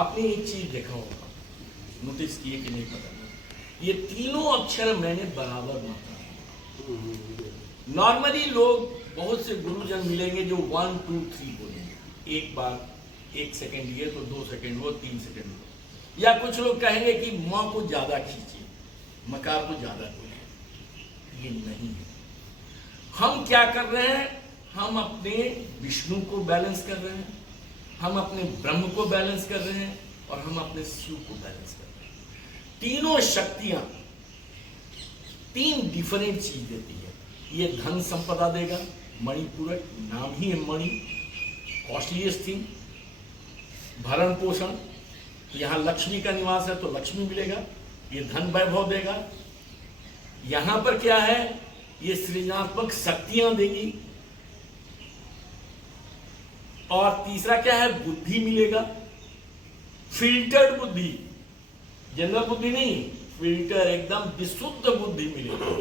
आपने एक चीज देखा होगा, नोटिस किए कि नहीं पता नहीं, ये तीनों अक्षर मैंने बराबर मात्रा में। नॉर्मली लोग बहुत से गुरुजन मिलेंगे जो 1 2 3 बोलेंगे, एक बार 1 सेकंड ये तो 2 सेकंड वो 3 सेकंड वो। या कुछ लोग कहेंगे कि मां को ज्यादा खींचिए, मकार को ज्यादा बोलिए। ये नहीं है। हम क्या कर रहे हैं? हम अपने विष्णु को बैलेंस कर रहे हैं, हम अपने ब्रह्म को बैलेंस कर रहे हैं, और हम अपने शिव को बैलेंस कर रहे हैं। तीनों शक्तियां तीन डिफरेंट चीज देती है। ये धन संपदा देगा, मणिपूरक, नाम ही है मणि, कॉस्टलीस्ट थिंग, भरण पोषण, यहां लक्ष्मी का निवास है तो लक्ष्मी मिलेगा, ये धन वैभव देगा। यहां पर क्या है? ये सृजनात्मक शक्तियां देगी। और तीसरा क्या है? बुद्धि मिलेगा, फिल्टर्ड बुद्धि, जनरल बुद्धि नहीं, फिल्टर, एकदम विशुद्ध बुद्धि मिलेगी,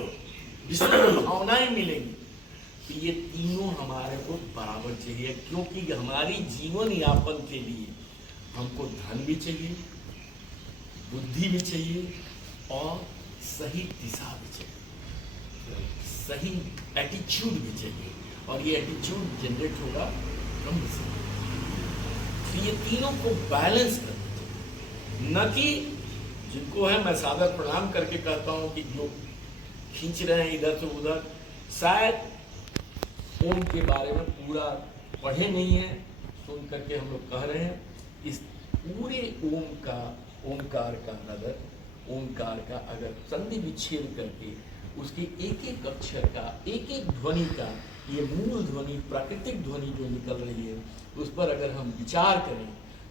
विशुद्ध भावनाएं मिलेंगी। तो ये तीनों हमारे को बराबर चाहिए, क्योंकि हमारी जीवन यापन के लिए हमको धन भी चाहिए, बुद्धि भी चाहिए, और सही दिशा भी चाहिए, सही एटीट्यूड भी चाहिए। और ये एटीट्यूड जनरेट होगा ब्रह्म से। तो ये तीनों को बैलेंस करना चाहिए, न कि जिनको है, मैं सादर प्रणाम करके कहता हूं कि जो खींच रहे हैं इधर से उधर, शायद ओम के बारे में पूरा पढ़े नहीं है, सुन करके हम लोग कह रहे हैं। इस पूरे ओमकार का नगर, ओमकार का अगर संधि विच्छेद करके उसके एक एक अक्षर का, एक एक ध्वनि का, ये मूल ध्वनि, प्राकृतिक ध्वनि जो निकल रही है, उस पर अगर हम विचार करें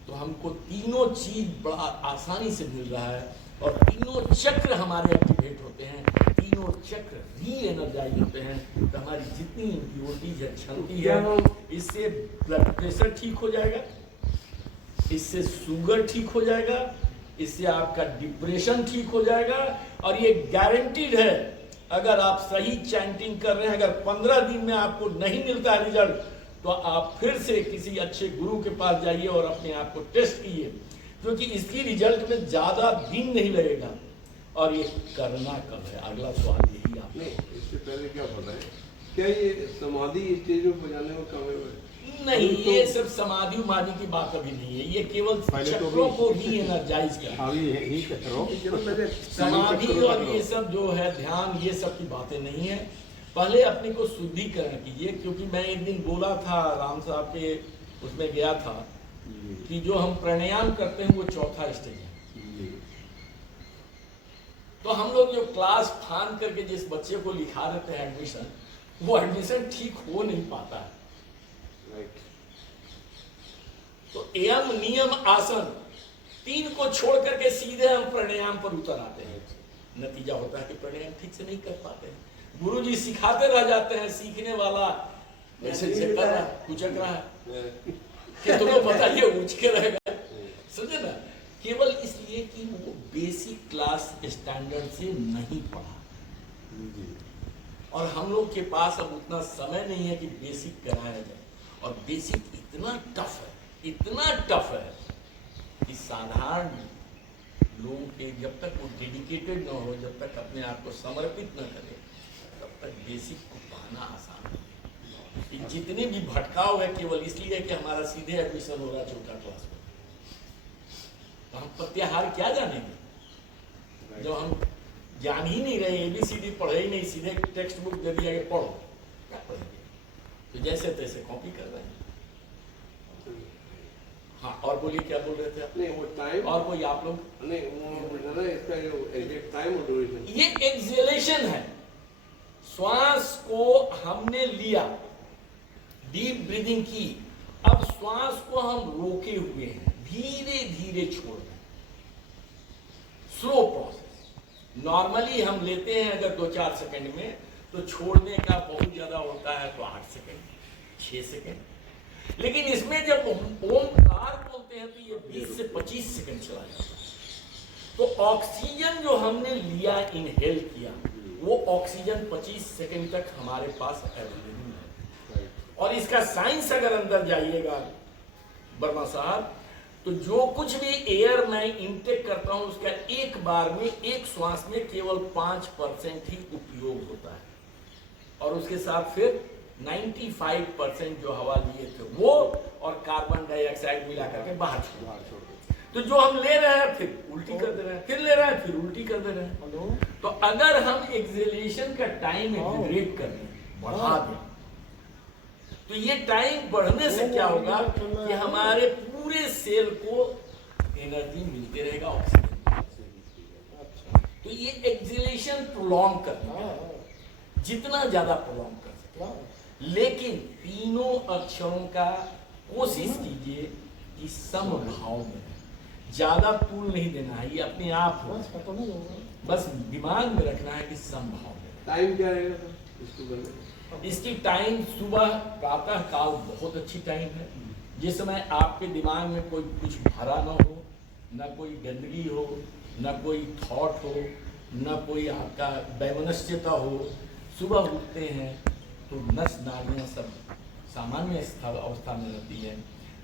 तो हमको तीनों चीज बड़ा आसानी से मिल रहा है। और तीनों चक्र हमारे एक्टिवेट होते हैं, तीनों चक्र री एनर्जाइज होते हैं। तो हमारी जितनी इम्प्योरिटीज है, क्षमती है, इससे ब्लड प्रेशर ठीक हो जाएगा, इससे शुगर ठीक हो जाएगा, इससे आपका डिप्रेशन ठीक हो जाएगा। और ये गारंटीड है, अगर आप सही चैंटिंग कर रहे हैं, अगर 15 दिन में आपको नहीं मिलता है रिजल्ट, तो आप फिर से किसी अच्छे गुरु के पास जाइए और अपने आप को टेस्ट कीजिए, क्योंकि इसकी रिजल्ट में ज्यादा दिन नहीं लगेगा। और ये करना कब है? अगला सवाल यही आपने। इससे पहले क्या पता है, क्या ये समाधि स्टेज में बजाने में कम है? नहीं, ये सब समाधि उमाधि की बात अभी नहीं है, ये केवल चक्रों को री एनर्जाइज कर, समाधि और ये सब जो है ध्यान, ये सब की बातें नहीं है। पहले अपने को शुद्धिकरण कीजिए, क्योंकि मैं एक दिन बोला था, राम साहब के उसमें गया था, कि जो हम प्राणायाम करते हैं वो चौथा स्टेज है। तो हम लोग जो क्लास फान करके जिस बच्चे को लिखा देते हैं एडमिशन, वो एडमिशन ठीक हो नहीं पाता है। तो यम नियम आसन 3 को छोड़ करके सीधे हम प्राणायाम पर उतर आते हैं। नतीजा होता है कि प्राणायाम ठीक से नहीं कर पाते हैं। गुरुजी सिखाते रह जाते हैं, सीखने वाला ऐसे कर रहा, कुचक रहा है कि तुम्हें पता ये उठ के रहेगा, समझे ना? केवल इसलिए कि वो बेसिक क्लास स्टैंडर्ड से नहीं पढ़ा, और हम लोग के पास अब उतना समय नहीं है कि बेसिक कराया जाए। और बेसिक इतना टफ है, इतना टफ है कि साधारण लोगों के जब तक वो डेडिकेटेड ना हो, जब तक अपने आप को समर्पित न करे, तब तक बेसिक को पाना आसान है। जितने भी भटकाव है केवल इसलिए कि हमारा सीधे एडमिशन हो रहा है चौथा क्लास में, तो हम प्रत्याहार क्या जानेंगे जब हम जान ही नहीं रहे, ABCD पढ़े ही नहीं, सीधे टेक्स्ट बुक दे दिया कि पढ़ो, क्या पढ़ेंगे? तो जैसे तैसे कॉपी कर रहे हैं। हाँ, और बोलिए, क्या बोल रहे थे आप? नहीं, वो टाइम, और कोई आप लोग? नहीं, वो इसका जो एग्जैक्ट टाइम और ड्यूरेशन, ये एक्सेलेशन है। श्वास को हमने लिया, डीप ब्रीदिंग की, अब श्वास को हम रोके हुए हैं, धीरे धीरे छोड़ रहे हैं, स्लो प्रोसेस। नॉर्मली हम लेते हैं अगर 2-4 सेकंड में, तो छोड़ने का बहुत ज्यादा होता है तो 8 सेकंड, 6 सेकंड। लेकिन इसमें जब ओमकार बोलते हैं तो ये 20 से 25 सेकंड चला जाता है। तो ऑक्सीजन जो हमने लिया, इनहेल किया, वो ऑक्सीजन 25 सेकंड तक हमारे पास अवेलेबल है। और इसका साइंस अगर अंदर जाइएगा वर्मा साहब, तो जो कुछ भी एयर मैं इनटेक करता हूं, उसका एक बार में, एक श्वास में केवल 5% ही उपयोग होता है, और उसके साथ फिर 95% जो हवा लिए थे वो और कार्बन डाइऑक्साइड मिला करके बाहर छोड़ देते। तो तो जो हम ले रहे हैं फिर उल्टी कर दे रहे हैं, फिर ले रहे हैं फिर उल्टी कर दे रहे हैं। हेलो, तो अगर हम एक्सेलरेशन का टाइम एक्सेलरेट कर दें, बढ़ा दें, तो ये टाइम बढ़ने से क्या होगा कि हमारे पूरे सेल को एनर्जी मिलते रहेगा, ऑक्सीजन। तो ये एक्सेलरेशन प्रोलॉन्ग करना, जितना ज्यादा प्रोलॉन्ग कर सके। लेकिन तीनों अक्षरों का कोशिश कीजिए कि समभाव में, ज्यादा तूल नहीं देना है, ये अपने आप हो, बस दिमाग में रखना है कि समभाव में। टाइम क्या रहेगा सर इसको करने का? इसकी टाइम सुबह प्रातः काल बहुत अच्छी टाइम है, जिस समय आपके दिमाग में कोई कुछ भरा ना हो, ना कोई गंदगी हो, ना कोई थॉट हो, ना कोई आपका वैमनस्यता हो। सुबह उठते हैं तो नस नाड़ियाँ सब सामान्य अवस्था में रहती है।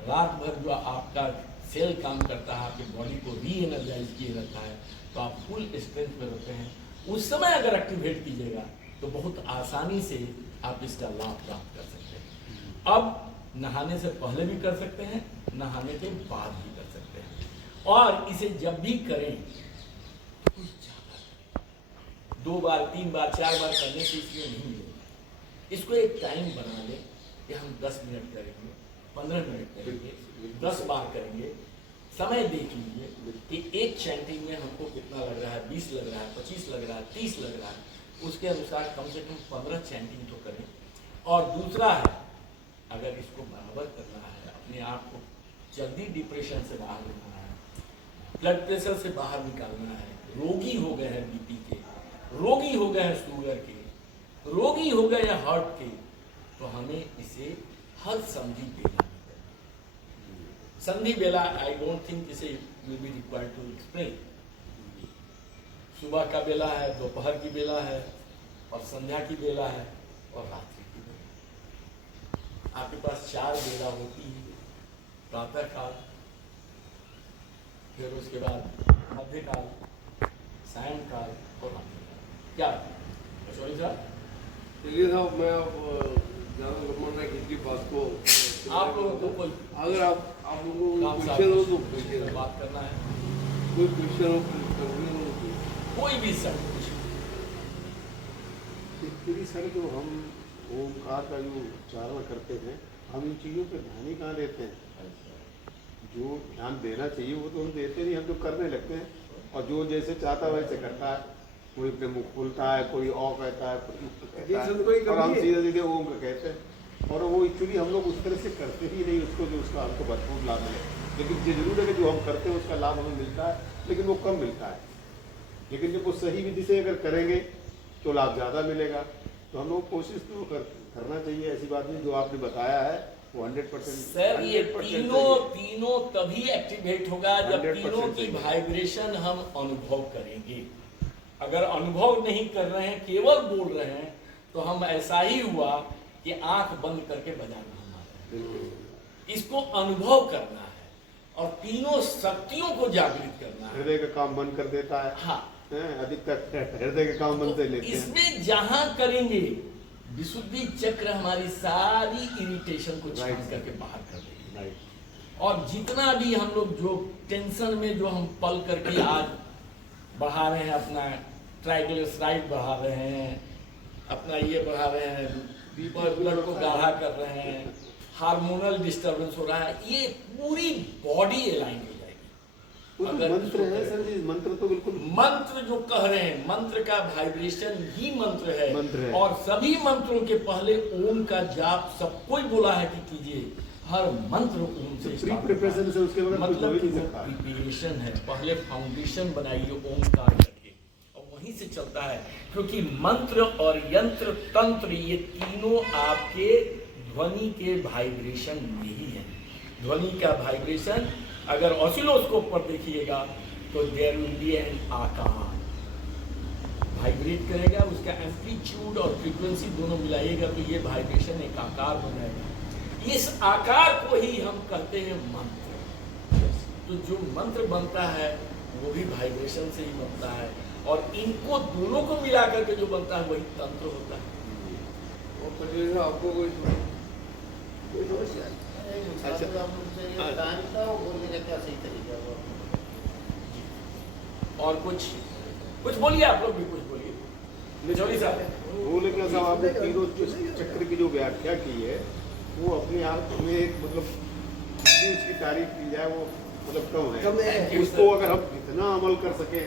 रात भर जो आपका सेल काम करता है, आपकी बॉडी को री एनर्जाइज किए रहता है, तो आप फुल स्ट्रेंथ में रहते हैं। उस समय अगर एक्टिवेट कीजिएगा तो बहुत आसानी से आप इसका लाभ प्राप्त कर सकते हैं। अब नहाने से पहले भी कर सकते हैं, नहाने के बाद भी कर सकते हैं। और इसे जब भी करें तो कुछ ज़्यादा करें, 2 बार 3 बार 4 बार करने से इसमें नहीं मिलेगा। इसको एक टाइम बना लें कि हम 10 मिनट करेंगे, 15 मिनट करेंगे, 10 बार करेंगे। समय देख लीजिए कि एक चैंटिंग में हमको कितना लग रहा है, 20 लग रहा है, 25 लग रहा है, 30 लग रहा है। उसके अनुसार कम से कम 15 चैंटिंग तो करें। और दूसरा है, अगर इसको बराबर करना है, अपने आप को जल्दी डिप्रेशन से बाहर निकालना है, ब्लड प्रेशर से बाहर निकालना है, रोगी हो गए हैं बीपी के, रोगी हो गए हैं शुगर के, रोगी हो गए हैं हार्ट के, तो हमें इसे हर संधि बेला में करना है। संधि बेला आई डोंट थिंक इसे will be required to explain. सुबह का बेला है, दोपहर की बेला है, और संध्या की बेला है, और रात्रि की बेला। आपके पास 4 बेला होती है, प्रातः काल, फिर उसके बाद मध्यकाल, सायंकाल और रात्रिकाल। क्या सॉरी साहब? चलिए साहब, मैं अब ज़्यादा लंबा ना खींची बात को। आप लोगों को कोई अगर आप लोगों को काम क्वेश्चन हो तो साहब पूछिए, बात करना है, कोई क्वेश्चन हो करनी हो तो। कोई भी सर कुछ। एक्चुअली सर जो हम ओमकार का जो उच्चारण करते हैं, हम इन चीज़ों पे ध्यान ही कहाँ देते हैं। जो ध्यान देना चाहिए वो तो हम देते नहीं, हम तो करने लगते हैं। और जो जैसे चाहता है वैसे करता है, कोई अपने मुख खोलता है, कोई औ कहता है, कोई उफ कहता है, और हम सीधे सीधे ओम का कहते हैं। और वो एक्चुअली हम लोग उस तरह से करते ही नहीं उसको, जो उसका हमको भरपूर लाभ मिले। लेकिन ये जरूर है कि जो हम करते हैं उसका लाभ हमें मिलता है, लेकिन वो कम मिलता है। लेकिन जब वो सही विधि से अगर करेंगे तो लाभ ज़्यादा मिलेगा। तो हम लोग कोशिश तो करना चाहिए। ऐसी बात नहीं, जो आपने बताया है वो 100%। सर ये तीनों तभी एक्टिवेट होगा जब 100% तीनों की वाइब्रेशन हम अनुभव करेंगे। अगर अनुभव नहीं कर रहे हैं, केवल बोल रहे हैं, तो हम ऐसा ही हुआ कि आंख बंद करके बजाना हमारा। इसको अनुभव करना है और तीनों शक्तियों को जागृत करना है। हृदय का काम बंद कर देता है। हाँ, अधिकतर हृदय के काम बंद कर लेते हैं। इसमें जहां करेंगे विशुद्धि चक्र हमारी सारी इरिटेशन को छान करके बाहर कर देगी। और जितना भी हम लोग जो टेंशन में जो हम पल करके आज बढ़ा रहे हैं, अपना ट्राइग्लिसराइड बढ़ा रहे हैं, अपना ये बढ़ा रहे हैं, ब्लड को गाढ़ा कर रहे हैं, हार्मोनल डिस्टर्बेंस हो रहा है, ये पूरी बॉडी अलाइन हो जाएगी। अगर मंत्र है सर जी, मंत्र तो बिल्कुल मंत्र जो कह रहे हैं, मंत्र का वाइब्रेशन ही मंत्र है। है। और सभी मंत्रों के पहले ओम का जाप सबको ही बोला है कि कीजिए। हर मंत्र ओम से प्री प्रिपरेशन से, उसके बगैर कुछ हो ही मतलब नहीं सकता। प्रिपरेशन है, पहले फाउंडेशन बनाइए ओमकार करके, और वहीं से चलता है। क्योंकि मंत्र और यंत्र तंत्र ये तीनों आपके ध्वनि के वाइब्रेशन यही है। ध्वनि का वाइब्रेशन अगर ऑसिलोस्कोप पर देखिएगा तो देयर विल बी एन आकार वाइब्रेट करेगा, उसका एम्पलीट्यूड और फ्रीक्वेंसी दोनों मिलाइएगा तो ये वाइब्रेशन एक आकार बनाएगा। इस आकार को ही हम कहते हैं मंत्र। तो जो मंत्र बनता है वो भी वाइब्रेशन से ही बनता है, और इनको दोनों को मिला करके जो बनता है वही तंत्र होता है। और पटेल साहब, आपको कोई अच्छा, टाइम का वो बोलने का क्या सही तरीका है? और कुछ बोलिए, आप लोग भी कुछ बोलिए। निचौली साहब बोले क्या साहब, आपने तीनों चक्र की जो व्याख्या की है वो अपने आप में एक मतलब जितनी उसकी तारीफ की जाए वो मतलब कम है। उसको अगर हम इतना अमल कर सके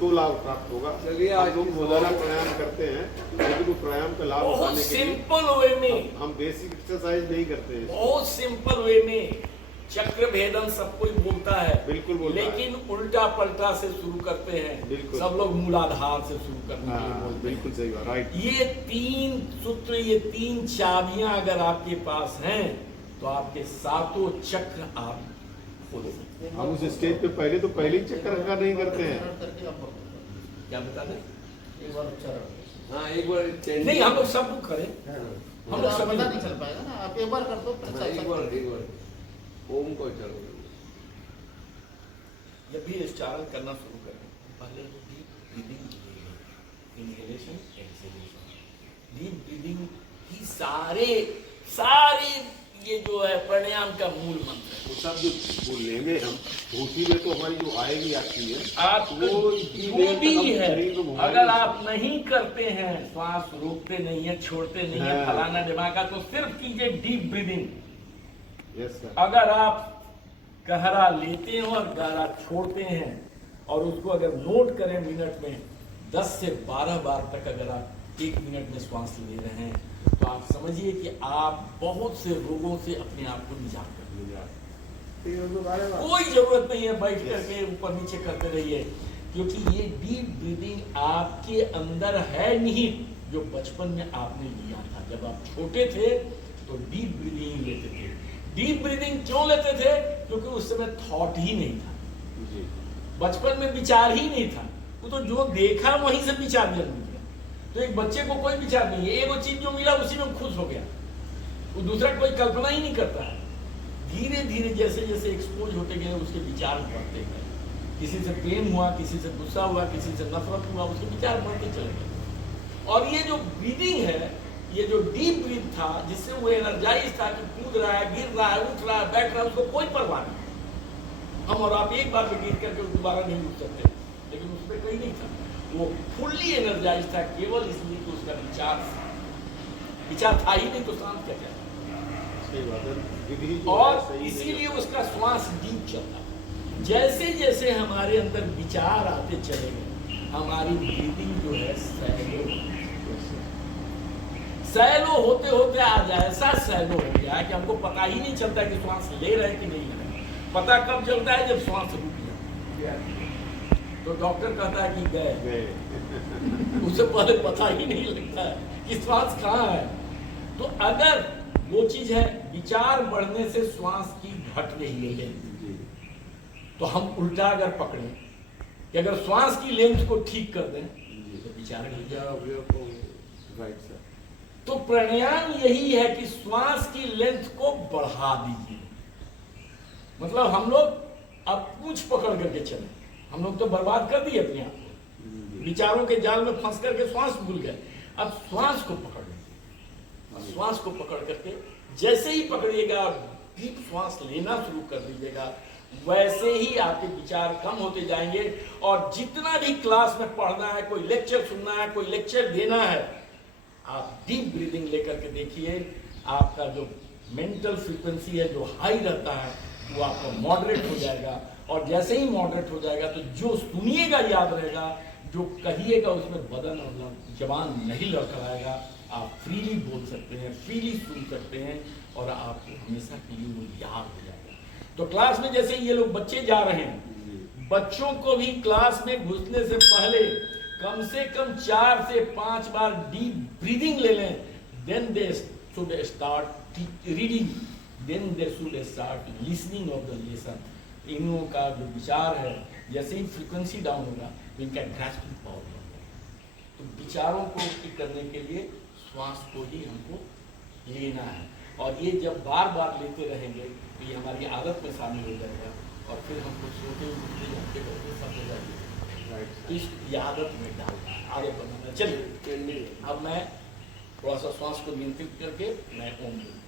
तो लाभ प्राप्त होगा। चलिए, आज हम रोजाना प्राणायाम करते हैं लेकिन वो प्राणायाम का लाभ बहुत उठाने के लिए सिंपल वे में, हम बेसिक एक्सरसाइज नहीं करते हैं। बहुत सिंपल वे में चक्र भेदन सब कोई बोलता है, बिल्कुल बोलता है। लेकिन उल्टा पलटा से शुरू करते हैं। बिल्कुल। सब लोग मूलाधार से शुरू करने के लिए हाँ, बोलते हैं। बिल्कुल सही बात, राइट। ये 3 सूत्र, ये 3 चाबियां अगर आपके पास हैं तो आपके 7 चक्र आप खोल सकते हैं। हम उस स्टेज पे पहले ही चक्कर का नहीं करते हैं। क्या बता दें? हाँ, एक बार नहीं, हम लोग सब कुछ करें, हम लोग सब पता नहीं चल पाएगा ना, आप एक बार कर दो फिर हाँ, चल सकते हैं। एक बार ओम को चलो। जब भी उच्चारण करना शुरू करें पहले deep breathing, inhalation, exhalation. Deep breathing ही सारे ये जो है प्राणायाम का मूल मंत्र है। वो सब जो वो लेंगे हम उसी में तो हमारी जो आएगी आती है आप वो जो भी है, शरीर को घुमाएंगे। अगर आप नहीं करते हैं, श्वास रोकते नहीं है, छोड़ते नहीं है, हाँ। फलाना दिमाग, तो सिर्फ कीजिए डीप ब्रीदिंग। Yes sir. अगर आप गहरा लेते हैं और गहरा छोड़ते हैं और उसको अगर नोट करें मिनट में 10 से 12 बार तक अगर आप 1 मिनट में श्वास ले रहे हैं तो आप समझिए कि आप बहुत से रोगों से अपने आप को निजात कर लेंगे। कोई जरूरत नहीं है बैठ करके ऊपर नीचे करते रहिए, क्योंकि ये डीप ब्रीदिंग आपके अंदर है नहीं, जो बचपन में आपने लिया था। जब आप छोटे थे तो डीप ब्रीदिंग लेते थे। डीप ब्रीदिंग क्यों लेते थे? क्योंकि उस समय थॉट ही नहीं था, बचपन में विचार ही नहीं था। वो तो जो देखा वहीं से विचार जन्म लिया। तो एक बच्चे को कोई विचार नहीं है, एक चीज जो मिला उसी में खुश हो गया, वो दूसरा कोई कल्पना ही नहीं करता है। धीरे धीरे जैसे जैसे एक्सपोज होते गए उसके विचार बढ़ते गए। किसी से प्रेम हुआ, किसी से गुस्सा हुआ, किसी से नफरत हुआ, उसके विचार बढ़ते चले गए। और ये जो ब्रीदिंग है, ये जो डीप ब्रीथ था, जिससे वो एनर्जाइज था कि कूद रहा है, गिर रहा है, उठ रहा है, बैठ रहा है, उसको कोई परवाह नहीं। हम और आप एक बार में गिर करके दोबारा नहीं उठ सकते, लेकिन उसमें कहीं नहीं था। वो फुल्ली एनर्जाइज था, केवल इसलिए कि उसका विचार था ही नहीं, तो शांत क्या क्या। सही बात है। विधि जो है और सही नहीं इसीलिए है। उसका श्वास डीप चलता। जैसे जैसे हमारे अंदर विचार आते चले गए, हमारी ब्रीदिंग जो है सैलो होते होते आज ऐसा सैलो हो गया है कि हमको पता ही नहीं चलता कि श्वास ले रहे कि नहीं ले रहे। पता कब चलता है? जब श्वास रुक गया तो डॉक्टर कहता है कि गए। उससे पहले पता ही नहीं लगता है कि श्वास कहाँ है। तो अगर वो चीज है, विचार बढ़ने से श्वास की घट रही है, तो हम उल्टा अगर पकड़े कि अगर श्वास की लेंथ को ठीक कर दें तो विचार घट जाए। Right sir. तो प्राणायाम यही है कि श्वास की लेंथ को बढ़ा दीजिए। मतलब हम लोग अब पूंछ पकड़ करके चले, हम लोग तो बर्बाद कर दिए अपने आप को, विचारों के जाल में फंस करके श्वास भूल गए। अब श्वास को पकड़ लीजिए, श्वास को पकड़ करके जैसे ही पकड़िएगा, डीप श्वास लेना शुरू कर दीजिएगा, वैसे ही आपके विचार कम होते जाएंगे। और जितना भी क्लास में पढ़ना है, कोई लेक्चर सुनना है, कोई लेक्चर देना है, आप डीप ब्रीदिंग लेकर के देखिए, आपका जो मेंटल फ्रीक्वेंसी है जो हाई रहता है वो आपका मॉडरेट हो जाएगा। और जैसे ही मॉडरेट हो जाएगा तो जो सुनिएगा याद रहेगा, जो कहिएगा उसमें बदन और जबान नहीं लड़खड़ाएगा। आप फ्रीली बोल सकते हैं, फ्रीली सुन सकते हैं और आपको हमेशा के लिए वो याद हो जाएगा। तो क्लास में जैसे ये लोग बच्चे जा रहे हैं, बच्चों को भी क्लास में घुसने से पहले कम से कम 4 से 5 बार डीप ब्रीदिंग ले लें। Then they should start reading, then they should start listening of the lesson. इनों का जो विचार है, जैसे ही फ्रीक्वेंसी डाउन होगा तो इनका ग्रास्पिंग पावर होगा। तो विचारों को ठीक करने के लिए श्वास को ही हमको लेना है, और ये जब बार बार लेते रहेंगे तो ये हमारी आदत में शामिल हो जाएगा, और फिर हमको सोते उठते जाते करते सब हो जाएगी। इस आदत में डालना, आगे बढ़ना। चलिए अब मैं थोड़ा सा श्वास को नियंत्रित करके मैं ओम बोलूँ।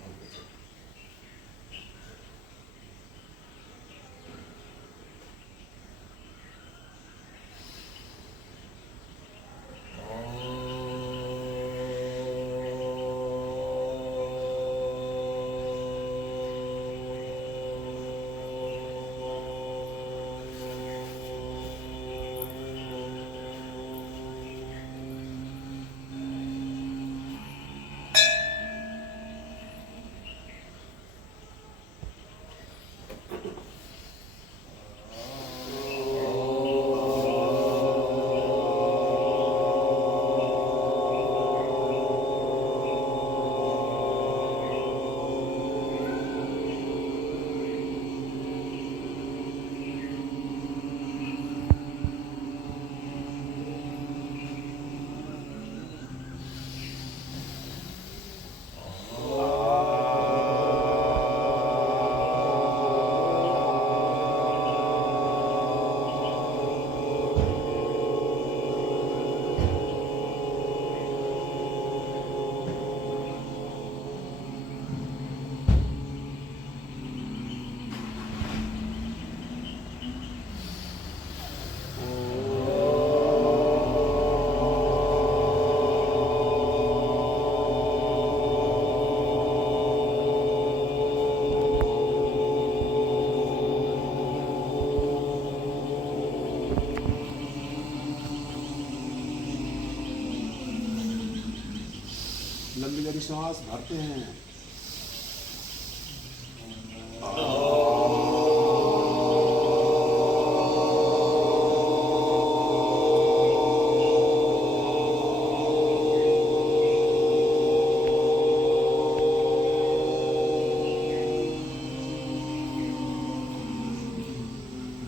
श्वास भरते हैं।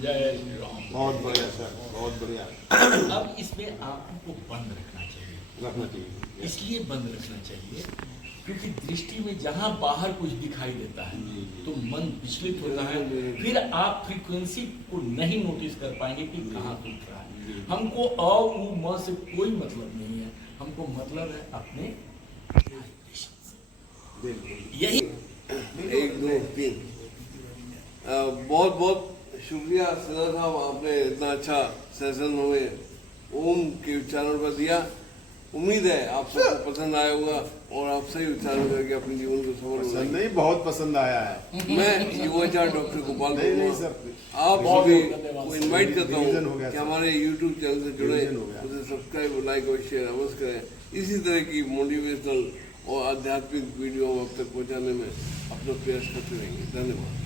जय श्री राम। बहुत बढ़िया सर, बहुत बढ़िया। अब इसमें आंखों को बंद रखना चाहिए। रखना चाहिए। इसलिए बंद रखना चाहिए क्योंकि दृष्टि में जहां बाहर कुछ दिखाई देता है तो मन विचलित होता है, फिर आप फ्रीक्वेंसी को नहीं नोटिस कर पाएंगे कि कहाँ टूट रहा है। हमको अ उ म से कोई मतलब नहीं है, हमको मतलब है अपने vibration से। यही 1 2 3 बहुत बहुत शुक्रिया सिन्हा साहब, आपने इतना अच्छा सेशन हमें ओम के उच्चारण पर दिया। उम्मीद है आप सबको पसंद आया होगा और आप सही उच्चारण करके अपने जीवन को सफल पसंद बनाएंगे। नहीं, बहुत पसंद आया है। मैं युवाचार डॉक्टर गोपाल नहीं वर्मा सर, आप बहुत सभी बहुत धन्यवाद। को इनवाइट करता डिवीजन हो हूँ गया कि सर। हमारे यूट्यूब चैनल से जुड़े, डिवीजन हो गया। उसे सब्सक्राइब, लाइक और शेयर अवश्य करें। इसी तरह की मोटिवेशनल और आध्यात्मिक वीडियो अब तक पहुँचाने में अपना प्रयास करते रहेंगे। धन्यवाद।